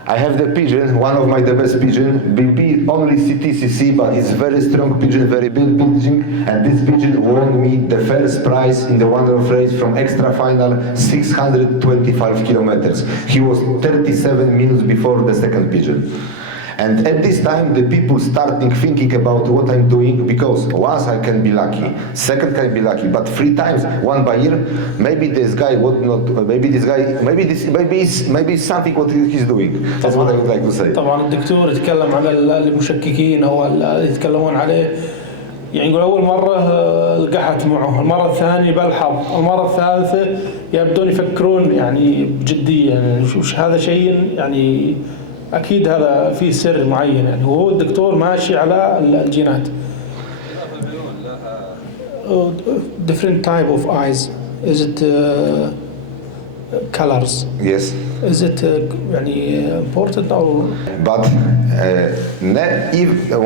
I have the pigeon, one of the best pigeon, BB only CTCC, but it's very strong pigeon, very big pigeon, and this pigeon won me the first prize in the Wonder of Race from extra final 625 kilometers. He was 37 minutes before the second pigeon. And at this time, the people starting thinking about what I'm doing, because once I can be lucky, second can be lucky, but 3 times, one by year, maybe this guy would not, maybe it's something what he's doing. That's what I would like to say. طبعا الدكتور يتكلم عن المشككين أو اللي يتكلمون عليه، يعني يقول أول مرة لقحت معه، المرة الثانية بالحظ، المرة الثالثة يبدون يفكرون يعني بجدية، يعني وش هذا شيء يعني أكيد هذا فيه سر معين يعني، وهو الدكتور ماشي على الجينات. Different type of eyes. Is it colors. Yes. Is it يعني important or But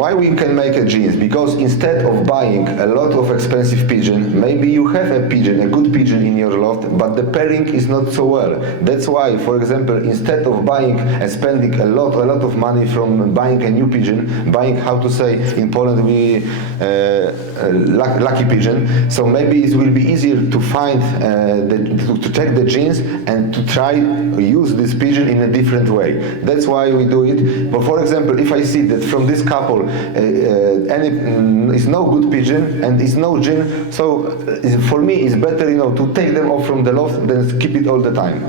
why we can make a jeans? Because instead of buying a lot of expensive pigeon, maybe you have a pigeon, a good pigeon in your loft, but the pairing is not so well. That's why, for example, instead of buying and spending a lot of money from buying a new pigeon, buying, how to say in Poland, we lucky pigeon. So maybe it will be easier to find to check the genes and to try use this pigeon in a different way. That's why we do it. But for example, if I see that from this couple is no good pigeon and is no gene, so for me it's better, to take them off from the loft than keep it all the time.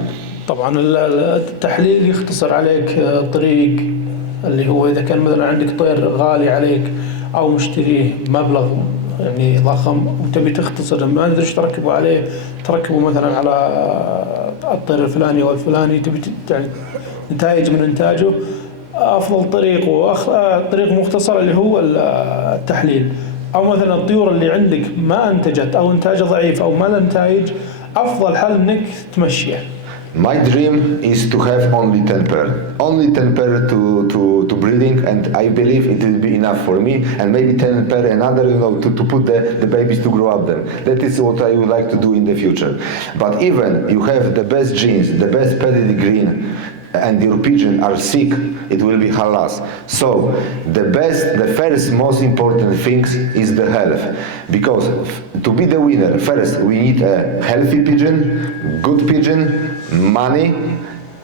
طبعا التحليل يختصر عليك طريق اللي هو إذا كان مثلا عندك طير غالي عليك أو مشتريه مبلغ يعني ضخم وتبي تختصر، ما ندري ايش تركبوا عليه، تركبوا مثلا على الطير الفلاني او الفلاني، تبي يعني نتائج من انتاجه. افضل طريق طريق مختصر اللي هو التحليل. او مثلا الطيور اللي عندك ما انتجت او انتاجها ضعيف او ما لها نتائج، افضل حل انك تمشيه. My dream is to have only 10 pair to breeding, and I believe it will be enough for me, and maybe 10 pair another, to put the babies to grow up them. That is what I would like to do in the future. But even you have the best genes, the best pedigree, and your pigeon are sick, it will be halas. So the first most important thing is the health, because to be the winner, first we need a healthy pigeon, good pigeon, money,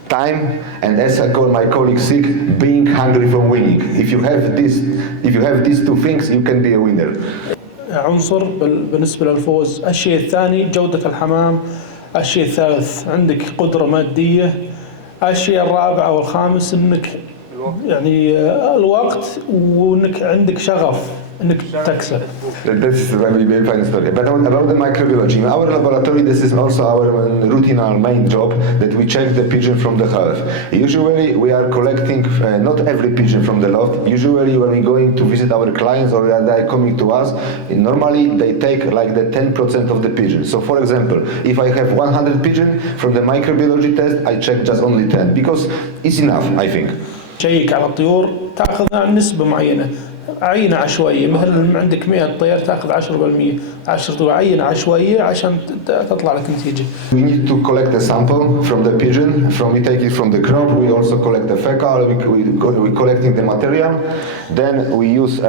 time, and as I call my colleague sick, being hungry from winning. If you have these two things, you can be a winner. عنصر بالنسبة للفوز. الشيء الثاني جودة الحمام. الشيء الثالث عندك قدرة مادية. الشيء الرابع أو الخامس إنك يعني الوقت وإنك عندك شغف إنك تكسب. This is a very fine story. But about the microbiology, in our laboratory, this is also our routine, our main job, that we check the pigeon from the health. Usually, we are collecting not every pigeon from the loft. Usually, when we going to visit our clients or they are coming to us, normally they take like the 10% of the pigeon. So, for example, if I have 100 pigeon from the microbiology test, I check just only 10 because it's enough, I think. تشيك على الطيور تاخذ نسبة معينة، عينة عشوائية، مثل عندك 100 طير تاخذ 10%، 10 طيور، عينة عشوائية عشان تطلع لك نتيجة. We need to collect a sample from the pigeon. We take it from the crop. We also collect the fecal. We collecting the material. Then we use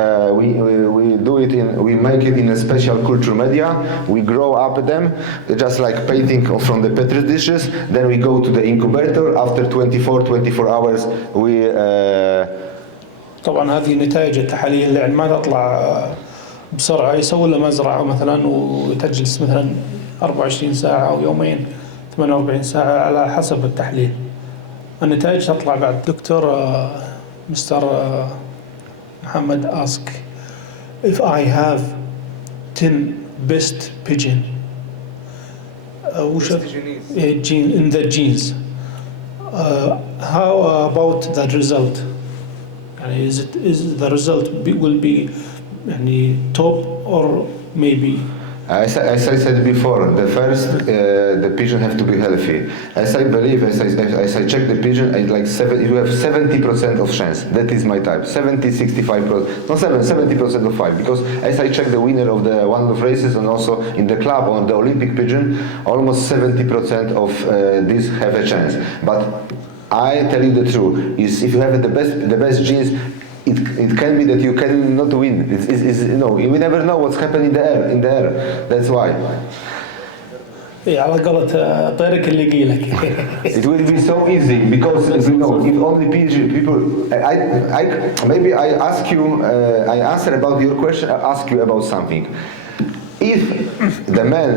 we make it in a special culture media. We grow up them just like painting from the petri dishes. Then we go to the incubator. After 24 hours we. طبعا هذه نتائج التحاليل يعني ما تطلع بسرعة، يسوي له مزرعة مثلا وتجلس مثلا 24 ساعة أو يومين 48 ساعة على حسب التحليل. النتائج تطلع بعد. دكتور مستر محمد ask if I have 10 best pigeon in the genes, how about the result? Is the result will be top or maybe? As I said before, the first the pigeon have to be healthy. As I believe, as I check the pigeon, you have 70% of chance. That is my type. 70-65%, no 70% of 5. Because as I check the winner of the one of races and also in the club on the Olympic pigeon, almost 70% of these have a chance. But I tell you the truth, is if you have the best genes, it can be that you cannot win. We never know what's happening in the air. That's why. على قولة طيرك اللي يجيلك. It will be so easy because if only people. Maybe I ask you. I answer about your question. I ask you about something. If the man,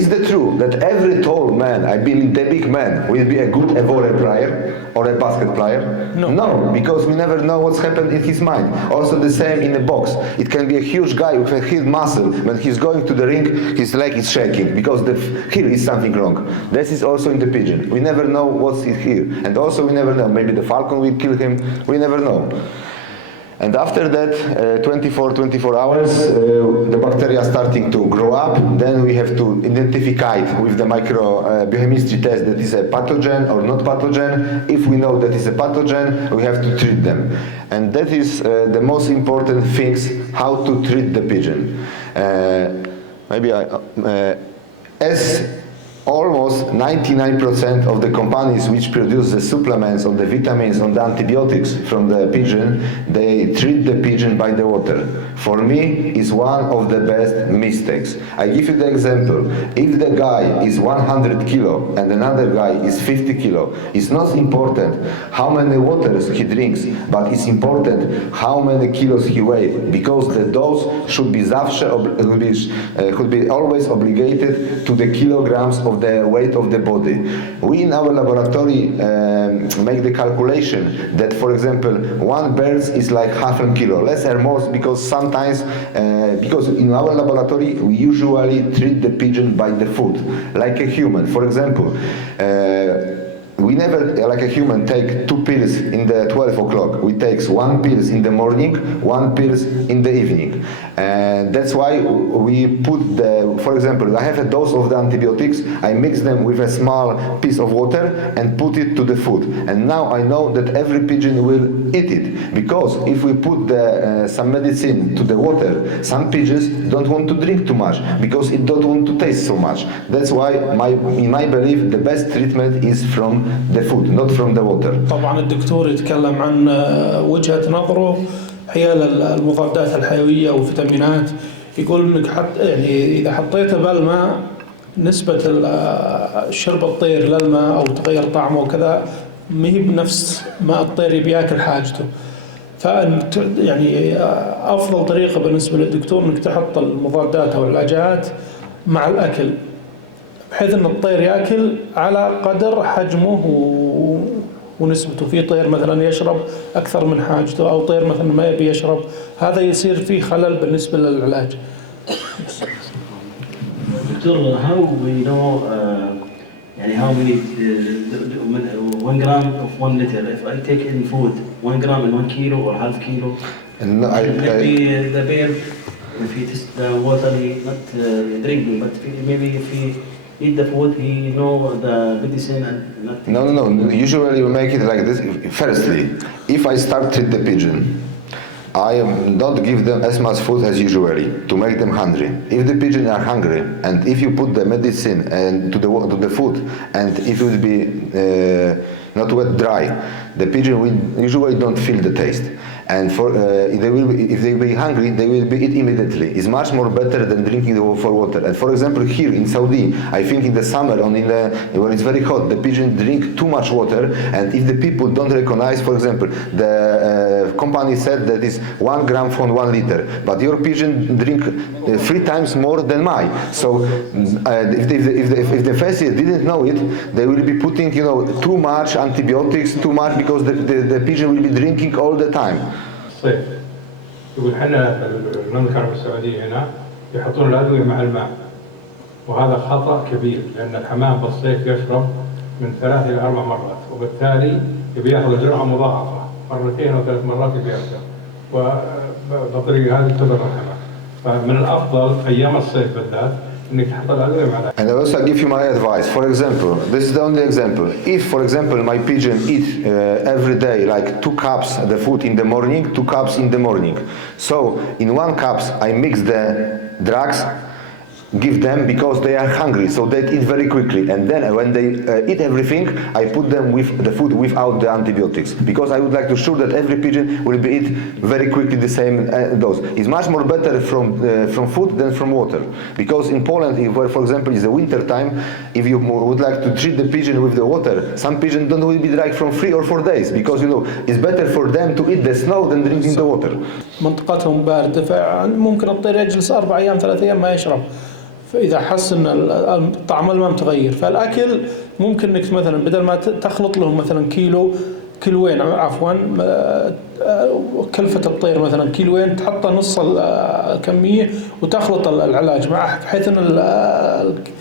is it true that every tall man, I believe the big man, will be a good volley player or a basket player? No, because we never know what's happened in his mind. Also the same in the box. It can be a huge guy with a huge muscle. When he's going to the ring, his leg is shaking because here is something wrong. This is also in the pigeon. We never know what's here. And also we never know. Maybe the falcon will kill him. We never know. And after that, 24 hours, the bacteria starting to grow up. Then we have to identify it with the microbiochemistry test that is a pathogen or not pathogen. If we know that it's a pathogen, we have to treat them. And that is the most important things, how to treat the pigeon. As almost 99% of the companies which produce the supplements or the vitamins or the antibiotics from the pigeon, they treat the pigeon by the water. For me, is one of the best mistakes. I give you the example. If the guy is 100 kilo and another guy is 50 kilo, it's not important how many waters he drinks, but it's important how many kilos he weighs, because the dose should be always obligated to the kilograms of the weight of the body. We in our laboratory make the calculation that, for example, one bird is like half a kilo, less or more, because sometimes, because in our laboratory we usually treat the pigeon by the food, like a human. For example, we never, like a human, take 2 pills in the 12 o'clock. We take 1 pills in the morning, 1 pills in the evening. And that's why we put for example, I have a dose of the antibiotics, I mix them with a small piece of water and put it to the food. And now I know that every pigeon will eat it. Because if we put some medicine to the water, some pigeons don't want to drink too much, because it don't want to taste so much. That's why, in my belief, the best treatment is from the food, not from the water. طبعا الدكتور يتكلم عن وجهة نظره حيال المضادات الحيوية وفيتامينات. يقول انك يعني اذا حطيته بالماء نسبة شرب الطير للماء او تغير طعمه وكذا ما هي بنفس ما الطير بياكل حاجته. يعني افضل طريقة بالنسبة للدكتور انك تحط المضادات او العلاجات مع الاكل، بحيث ان الطير ياكل على قدر حجمه ونسبته. في طير مثلا يشرب اكثر من حاجته، او طير مثلا ما يبي يشرب، هذا يصير فيه خلل بالنسبه للعلاج. دكتور, how we know يعني how many 1 gram of 1 liter, if I take in food 1 gram in 1 kilo or half kilo, And maybe the bear, if he tastes the water, he not drinking, but maybe if he eat the food, he know the medicine and not. No. Usually we make it like this. Firstly, if I start treat the pigeon, I don't give them as much food as usually to make them hungry. If the pigeon are hungry, and if you put the medicine and to the food, and if it will be not wet dry, the pigeon will usually don't feel the taste. And if they will be hungry, they will be eat immediately. It's much more better than drinking for water. And for example, here in Saudi, I think in the summer, when it's very hot, the pigeon drink too much water. And if the people don't recognize, for example, the company said that is 1 gram from 1 liter, but your pigeon drink 3 times more than mine. So if the fanciers didn't know it, they will be putting, too much antibiotics, too much, because the pigeon will be drinking all the time. الصيف يقول حنا في المملكة العربية السعودية هنا يحطون الأدوية مع الماء، وهذا خطأ كبير، لأن الحمام بالصيف يشرب من 3 إلى 4 مرات، وبالتالي يبي ياخذ جرعة مضاعفة 2 أو 3 مرات يبي ياخذها، وبالطريقة هذه تضر الحمام. فمن الأفضل أيام الصيف بالذات إنك تحط الأدوية مع الأكل. And I also give you my advice. For example, this is the only example. If, for example, my pigeon eat every day like 2 cups the food in the morning, 2 cups in the morning. So in 1 cups I mix the drugs, give them because they are hungry, so they eat very quickly. And then when they eat everything, I put them with the food without the antibiotics, because I would like to sure that every pigeon will be eat very quickly the same dose. It's much more better from food than from water, because in Poland, where for example is the winter time, if you would like to treat the pigeon with the water, some pigeons don't will be dry from 3 or 4 days, because it's better for them to eat the snow than drinking the water. منطقتهم باردة، فممكن الطير يجلس 4 أيام 3 أيام ما يشرب. فإذا حس أن طعم الماء متغير، فالأكل ممكن إنك مثلا بدل ما تخلط لهم مثلا كيلوين عفوا كلفة الطير مثلا كيلوين، تحط نص الكمية وتخلط العلاج معه، بحيث أن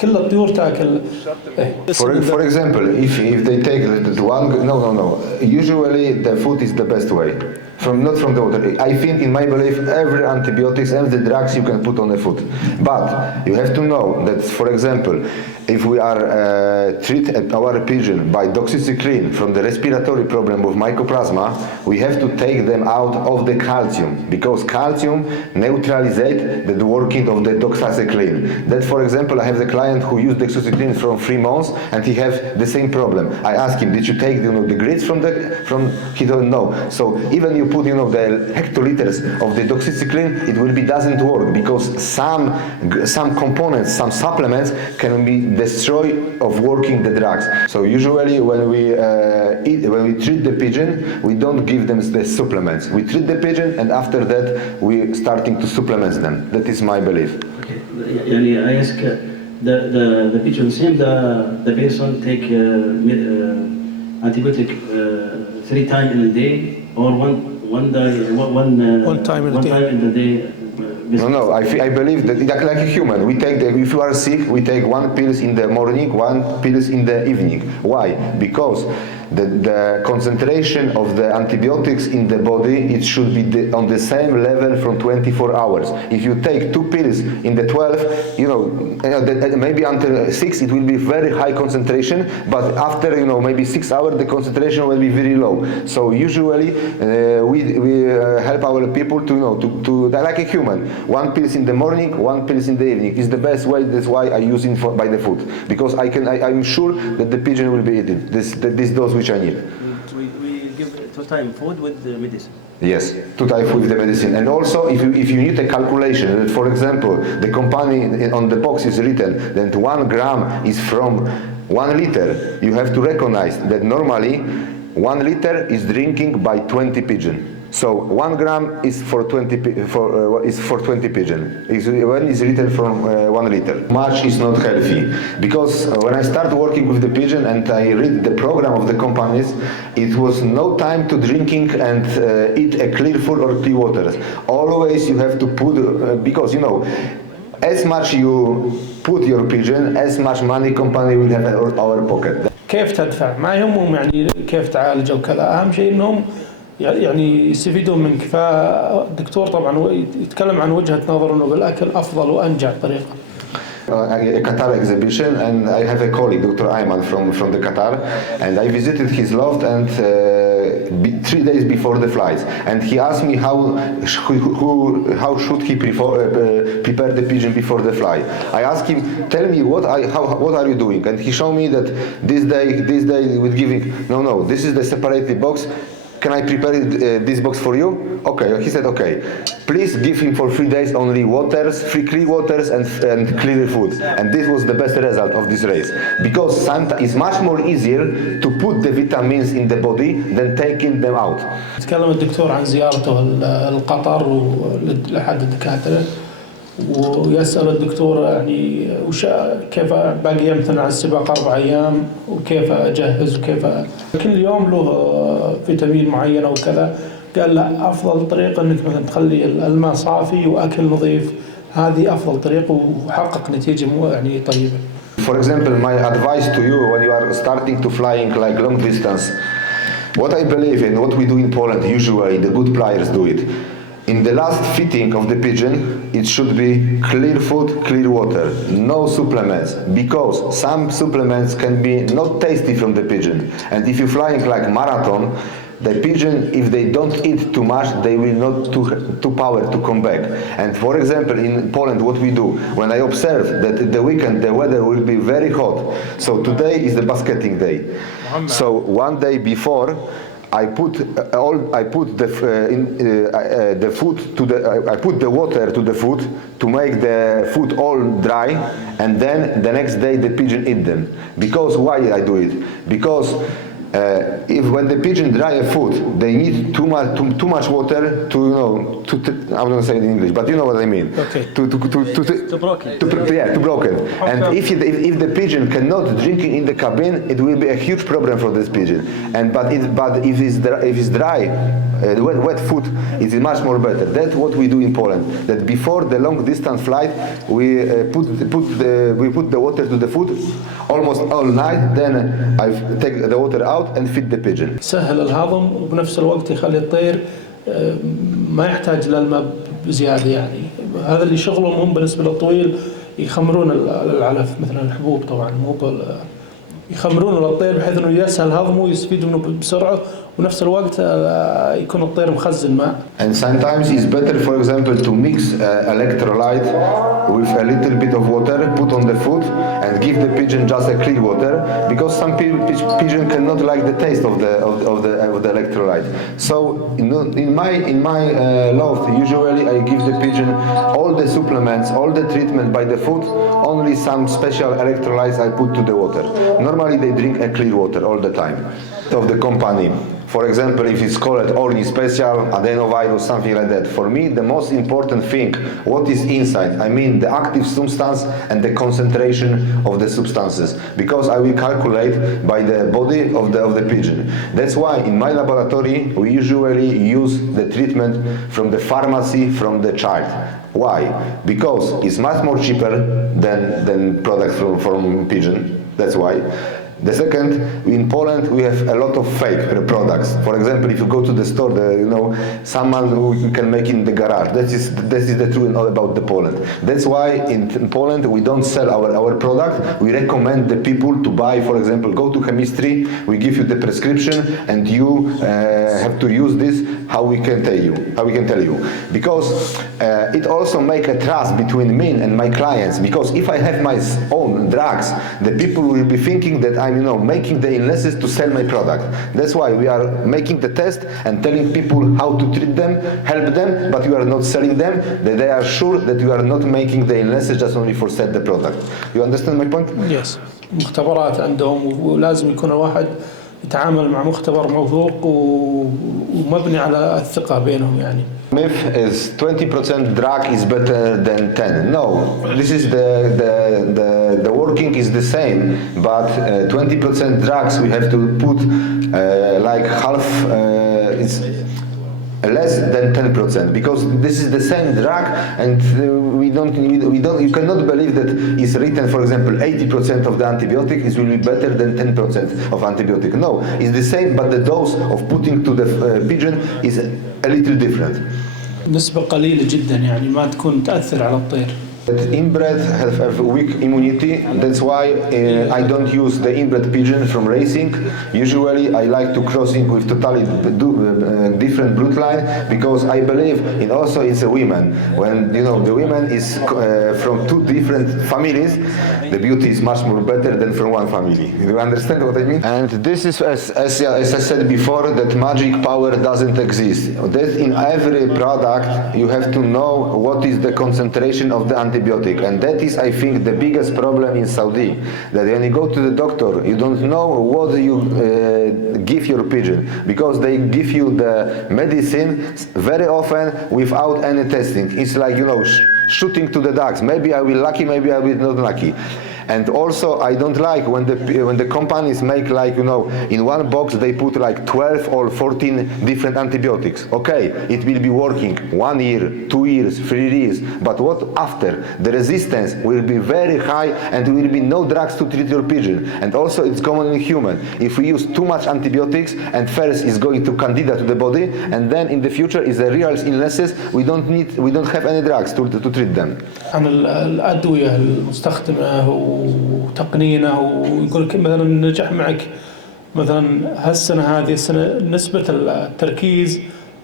كل الطيور تأكل. For example, if they take the one, no. Usually the food is the best way. not from the water. I think, in my belief, every antibiotics and the drugs you can put on the food. But you have to know that, for example, if we are treat our pigeon by doxycycline from the respiratory problem of mycoplasma, we have to take them out of the calcium, because calcium neutralizes the working of the doxycycline. That, for example, I have the client who used doxycycline from 3 months and he have the same problem. I asked him, did you take the grids from he don't know. So even you put the hectoliters of the doxycycline, doesn't work, because some components, some supplements can be destroy of working the drugs. So usually when we treat the pigeon, we don't give them the supplements. We treat the pigeon and after that we starting to supplement them. That is my belief. Okay. I ask the pigeon, same the person take antibiotic 3 times in a day, or one time in the day. No, I believe that like a human, we take if you are sick, we take 1 pill in the morning, 1 pill in the evening. Why? Because the concentration of the antibiotics in the body, it should be on the same level from 24 hours. If you take 2 pills in the 12, maybe until 6 it will be very high concentration, but after maybe 6 hours the concentration will be very low. So usually we help our people to like a human. 1 pill in the morning, 1 pill in the evening is the best way. That's why I use it by the food, because I'm sure that the pigeon will be eating this dose which I need. We give 2 times food with the medicine. Yes, 2 times food with the medicine. And also, if you need a calculation, that for example, the company on the box is written that 1 gram is from 1 liter, you have to recognize that normally 1 liter is drinking by 20 pigeon. So 1 gram is for 20 pigeon. When is written from 1 liter. Much is not healthy, because when I start working with the pigeon and I read the program of the companies, it was no time to drinking and eat a clear food or clear water. Always you have to put because as much you put your pigeon, as much money company will have in our pocket. كيف تدفع؟ ما يهمهم يعني كيف تعالج او كذا، اهم شيء انهم يعني يستفيدون منك. فالدكتور طبعا يتكلم عن وجهة نظر انه بالاكل افضل وانجع طريقة. A Qatar exhibition, and I have a colleague, Dr. Ayman from the Qatar, and I visited his loft and 3 days before the flights, and he asked me how should he prepare the pigeon before the flight. I asked him, tell me what are you doing, and he showed me that this day with giving no, this is the separated box. Can I prepare this box for you? Okay, he said okay. Please give him for 3 days only waters, clear waters and clear food. And this was the best result of this race. Because sometimes it's much more easier to put the vitamins in the body than taking them out. تكلم الدكتور عن زيارته لقطر لأحد الدكاترة، ويسأل الدكتور يعني كيف باقي يمتنع السباق 4 أيام وكيف أجهز وكيف كل يوم له فيتامين معين أو كذا. قال لا، أفضل طريقة إنك مثلا تخلي الماء صافي وأكل نظيف، هذه أفضل طريقة وحقق نتيجة يعني طيبة. For example, my advice to you when you are starting to flying like long distance, what I believe in, what we do in Poland usually, the good players do it. In the last fitting of the pigeon, it should be clear food, clear water, no supplements, because some supplements can be not tasty from the pigeon. And if you're flying like marathon, the pigeon, if they don't eat too much, they will not too power to come back. And for example, in Poland, what we do, when I observe that the weekend the weather will be very hot, so today is the basketing day. So 1 day before, I put the water to the food to make the food all dry, and then the next day the pigeon eat them. Because why I do it? Because when the pigeon dry a food, they need too much water to I'm not saying it in English, but you know what I mean. Okay. To block it. And if the pigeon cannot drink in the cabin, it will be a huge problem for this pigeon. But if it's dry, wet food, it is much more better. That's what we do in Poland. That before the long distance flight, we put the water to the food almost all night. Then I take the water out and feed the pigeon. سهل الهضم وبنفس الوقت يخلي الطير ما يحتاج للماء بزيادة يعني. هذا اللي شغلهم هم بالنسبة للطويل يخمرون العلف مثلا الحبوب طبعا يخمرون للطير بحيث انه يسهل هضمه ويستفيد منه بسرعة ونفس الوقت يكون الطير مخزن ماء. And sometimes it's better, for example, to mix electrolyte with a little bit of water, put on the food, and give the pigeon just a clear water, because some pigeon cannot like the taste of the electrolyte. So in my loft, usually I give the pigeon all the supplements, all the treatment by the food, only some special electrolytes I put to the water. Normally they drink a clear water all the time. Of the company. For example, if it's called Orni Special, adenovirus, something like that. For me, the most important thing, what is inside? I mean the active substance and the concentration of the substances. Because I will calculate by the body of the pigeon. That's why in my laboratory, we usually use the treatment from the pharmacy, from the child. Why? Because it's much more cheaper than products from pigeon. That's why. The second, in Poland we have a lot of fake products. For example, if you go to the store, someone who can make in the garage. That is the truth about the Poland. That's why in Poland we don't sell our product. We recommend the people to buy, for example, go to chemistry, we give you the prescription and you have to use this, how we can tell you. Because it also make a trust between me and my clients. Because if I have my own drugs, the people will be thinking that I'm making the illnesses to sell my product. That's why we are making the test and telling people how to treat them, help them, but we are not selling them, that they are sure that we are not making the illnesses just only for sell the product. You understand my point? Yes. مختبرات عندهم ولازم يكون الواحد يتعامل مع مختبر موثوق ومبني على الثقة بينهم يعني. Myth is 20% drug is better than 10. No, this is the working is the same, but 20% drugs we have to put like half. It's less than 10%, because this is the same drug, and you cannot believe that it's written, for example, 80% of the antibiotic will be better than 10% of antibiotic. No, it's the same, but the dose of putting to the pigeon is a little different. نسبة قليلة جدا يعني ما تكون تأثر على الطير. Inbred have a weak immunity. That's why I don't use the inbred pigeon from racing. Usually I like to crossing with totally different bloodline, because I believe in also it's a women. When the women is from two different families, the beauty is much more better than from one family. You understand what I mean? And this is as I said before, that magic power doesn't exist. That in every product you have to know what is the concentration of the antibiotic, and that is, I think, the biggest problem in Saudi, that when you go to the doctor, you don't know what you give your pigeon, because they give you the medicine very often without any testing. It's like shooting to the ducks. Maybe I will lucky, maybe I will not lucky. And also I don't like when the companies make in one box they put 12 or 14 different antibiotics. Okay, it will be working 1 year, 2 years, 3 years, but what after? The resistance will be very high and there will be no drugs to treat your pigeon. And also it's common in human. If we use too much antibiotics, and first is going to candida to the body, and then in the future is a real illnesses, we don't have any drugs to treat them. عن الأدوية المستخدمة وتقنينها، ويقول لك مثلا نجح معك مثلا هالسنة هذه السنة نسبة التركيز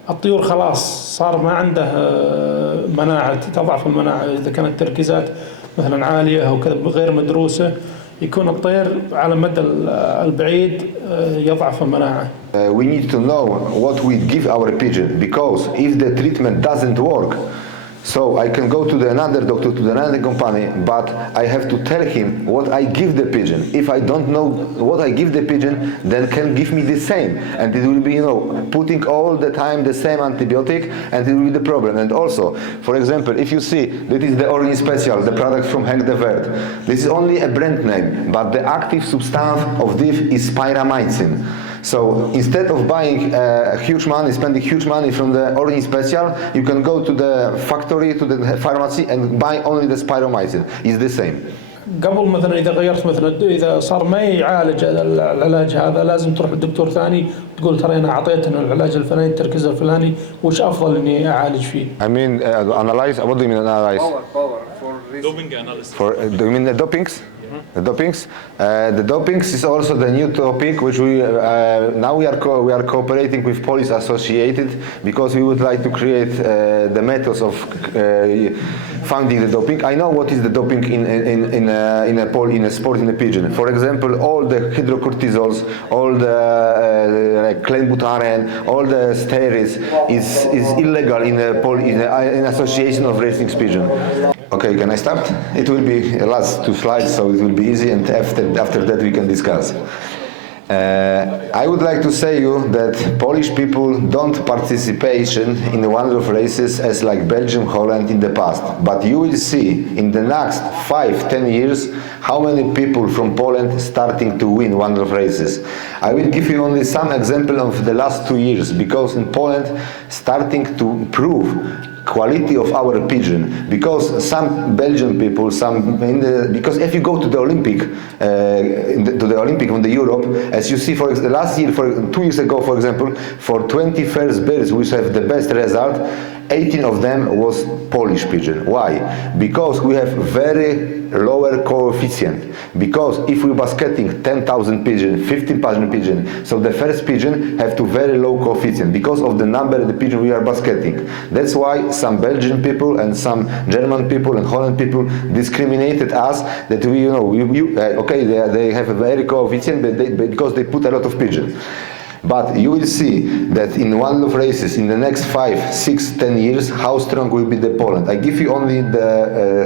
الطيور خلاص صار ما عنده مناعة، تضعف المناعة إذا كانت التركيزات مثلا عالية أو كذا غير مدروسة، يكون الطير على المدى البعيد يضعف المناعة. We need to know what we give our pigeon, because if the treatment doesn't work, so I can go to another doctor, to another company, but I have to tell him what I give the pigeon. If I don't know what I give the pigeon, then can give me the same, and it will be putting all the time the same antibiotic, and it will be the problem. And also, for example, if you see that is the Orni Special, the product from Henk de Werd, this is only a brand name, but the active substance of this is pyramycin. So instead of buying spending huge money from the Orni Special, you can go to the factory, to the pharmacy, and buy only the pyramycin. It's the same. قبل مثلا اذا غيرت مثلا اذا صار ما يعالج العلاج هذا لازم تروح لدكتور ثاني تقول ترى انا اعطيتنا العلاج الفلاني التركيز الفلاني وش افضل اني اعالج فيه. I mean, analyze. What do you mean analyze? Power for this. Doping analysis. Do you mean the dopings? The dopings? The dopings is also the new topic which we now we are cooperating with Police Associated because we would like to create the methods of finding the doping. I know what is the doping in a sport in a pigeon. For example, all the hydrocortisols, all the clenbuterol, all the steroids is illegal in association of racing pigeon. Okay, can I start? It will be last 2 slides, so it will be easy, and after that we can discuss. I would like to say you that Polish people don't participation in one of races as like Belgium, Holland in the past. But you will see in the next 5-10 years how many people from Poland starting to win one of races. I will give you only some example of the last 2 years because in Poland starting to prove quality of our pigeon because some Belgian people, because if you go to the Olympic, on the Europe, as you see for last year, 2 years ago, for example, for 20 first birds which have the best result, 18 of them was Polish pigeon. Why? Because we have very lower coefficient. Because if we basketing 10,000 pigeon, 15,000 pigeon, so the first pigeon have to very low coefficient because of the number of the pigeon we are basketing. That's why some Belgian people and some German people and Holland people discriminated us that okay, they have a very coefficient, but because they put a lot of pigeon. But you will see that in one of races in the next 5, 6, 10 years how strong will be the Poland. I give you only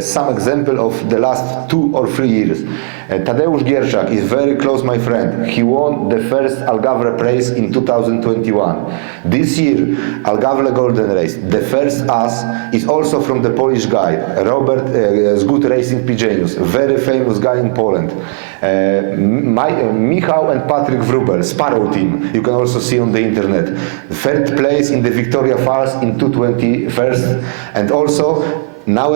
some example of the last 2 or 3 years. Tadeusz Gierczak is very close my friend. He won the first Algarve race in 2021. This year Algarve Golden Race, the first ass is also from the Polish guy, Robert Zgut Racing Pigeonius, very famous guy in Poland. Michał and Patrick Wrubel, Sparrow team, you can also see on the internet. Third place in the Victoria Falls in 221st, and also now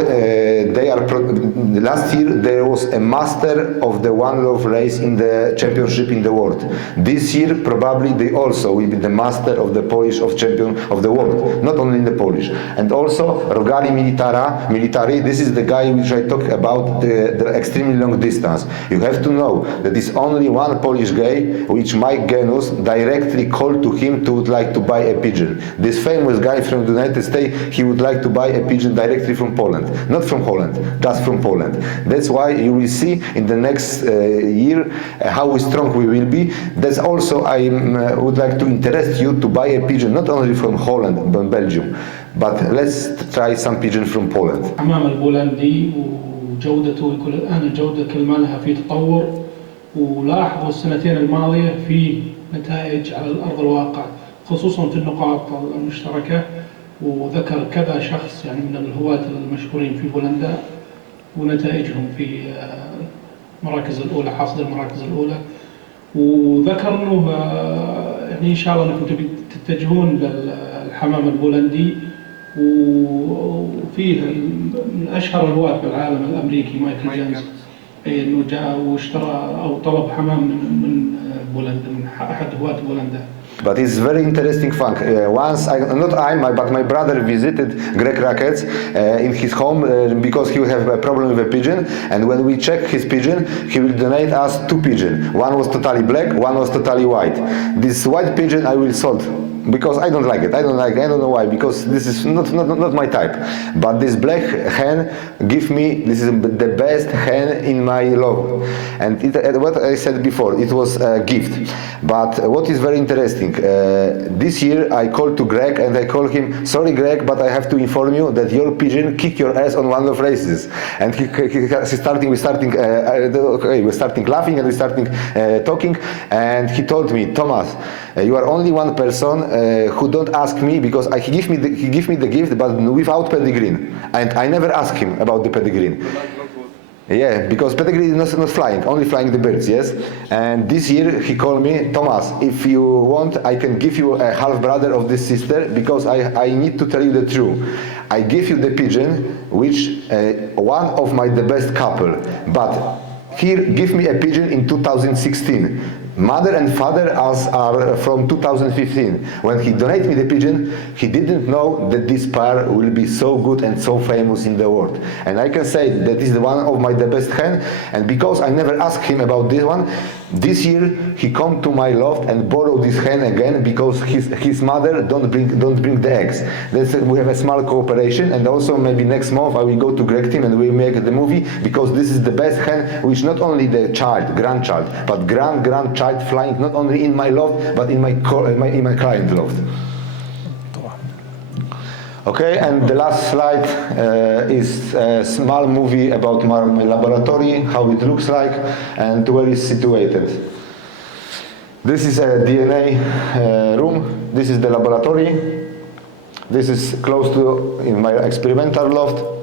last year there was a master of the one love race in the championship in the world. This year probably they also will be the master of the Polish of champion of the world, not only in the Polish. And also Rogali Military, this is the guy which I talk about the extremely long distance. You have to know that it's only one Polish guy which Mike Genus directly called to him to would like to buy a pigeon. This famous guy from the United States, he would like to buy a pigeon directly from Poland, not from Holland, just from Poland. That's why you will see in the next year how strong we will be. That's also I would like to interest you to buy a pigeon not only from Holland but Belgium, but let's try some pigeon from Poland. الحمام البولندي وجودته يقول الان الجوده كل ما لها في تطور ولاحظوا السنتين الماضيه في نتائج على الارض الواقع خصوصا في النقاط المشتركه. وذكر كذا شخص يعني من الهواة المشهورين في بولندا ونتائجهم في المراكز الأولى، حاصل المراكز الأولى. وذكر أنه يعني إن شاء الله أنكم تتجهون للحمام البولندي وفيه من أشهر الهواة في العالم الأمريكي مايكل جيمس أنه جاء واشترى أو طلب حمام من بولندا من أحد هواة بولندا. But it's very interesting fact. Once, but my brother visited Greg Rackets in his home because he will have a problem with a pigeon. And when we check his pigeon, he will donate us 2 pigeons. One was totally black, one was totally white. This white pigeon I will sold because I don't like it. I don't know why, because this is not my type. But this black hen give me, this is the best hen in my love. And what I said before, it was a gift. But what is very interesting, this year I called to Greg and I called him, sorry Greg, but I have to inform you that your pigeon kicked your ass on one of races. And we're starting laughing and we're starting talking, and he told me, Thomas, you are only one person who don't ask me because he give me the gift but without pedigree, and I never ask him about the pedigree. Yeah, because pedigree is not flying, only flying the birds, yes? And this year he called me, Thomas, if you want, I can give you a half brother of this sister, because I need to tell you the truth. I give you the pigeon, which one of the best couple, but here give me a pigeon in 2016. Mother and father are from 2015. When he donated me the pigeon, he didn't know that this pair will be so good and so famous in the world. And I can say that is one of the best hen. And because I never asked him about this one, this year he come to my loft and borrow this hen again, because his mother don't bring the eggs. We have a small cooperation, and also maybe next month I will go to Greg Team and we make the movie, because this is the best hen, which not only the grandchild, but grandchild flying not only in my loft but in my client loft. Okay, and the last slide is a small movie about my laboratory, how it looks like and where it's situated. This is a DNA room. This is the laboratory. This is close to in my experimental loft.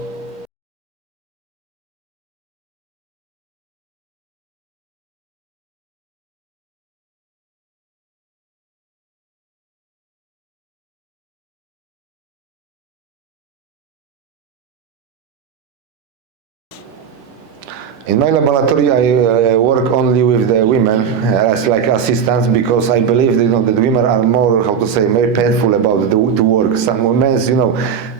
In my laboratory, I work only with the women as like assistants, because I believe that women are more, how to say, more painful about the work. Some men,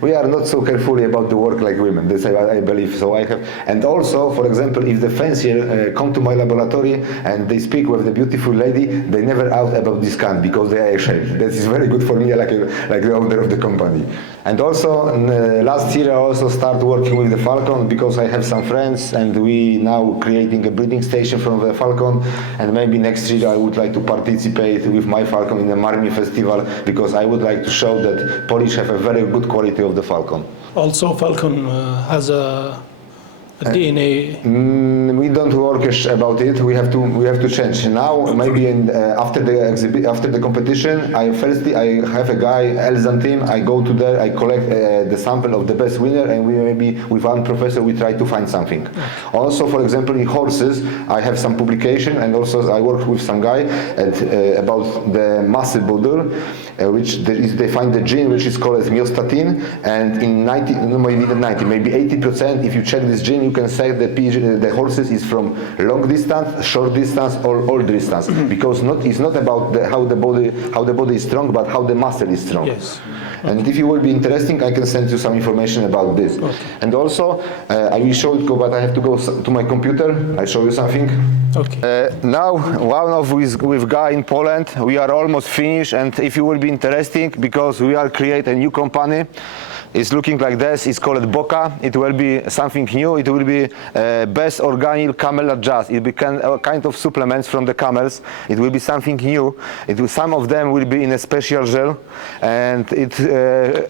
we are not so carefully about the work like women. This I believe. So I have, and also, for example, if the fancier come to my laboratory and they speak with the beautiful lady, they never out about discount because they are ashamed. That is very good for me, like the owner of the company. And also, last year I also started working with the falcon, because I have some friends and we now creating a breeding station from the falcon, and maybe next year I would like to participate with my falcon in the Marmi festival, because I would like to show that Polish have a very good quality of the falcon. Also, falcon has a DNA. We don't work about it. We have to change now. Maybe after the competition, I have a guy Elzan team. I go to there. I collect the sample of the best winner, and we maybe with one professor we try to find something. Also, for example, in horses, I have some publication, and also I work with some guy about the muscle builder, which they find the gene which is called as myostatin, and in maybe 80%, if you check this gene, you can say that the horses is from long distance, short distance, or old distance, because it's not about how the body is strong, but how the muscle is strong. Yes. And if you will be interesting, I can send you some information about this. Okay. And also, I will show it, but I have to go to my computer. I show you something. Okay. Now, one of with guy in Poland, we are almost finished, and if you will be interesting, because we are create a new company. It's looking like this. It's called Boka. It will be something new. It will be best organic camel adjust. It will be kind of supplements from the camels. It will be something new. Some of them will be in a special gel, and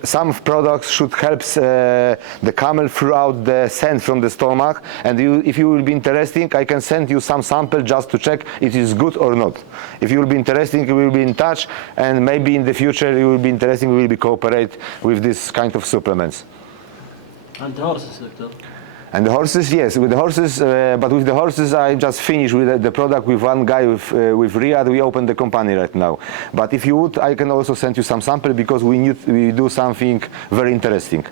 some products should help the camel throughout the scent from the stomach. And if you will be interesting, I can send you some sample just to check it is good or not. If you will be interesting, we will be in touch, and maybe in the future you will be interesting. We will be cooperate with this kind of supplements. And the horses, Doctor? And the horses, yes, with the horses, but with the horses I just finished with the product with one guy with Riyadh. We opened the company right now. But if you would, I can also send you some sample, because we do something very interesting.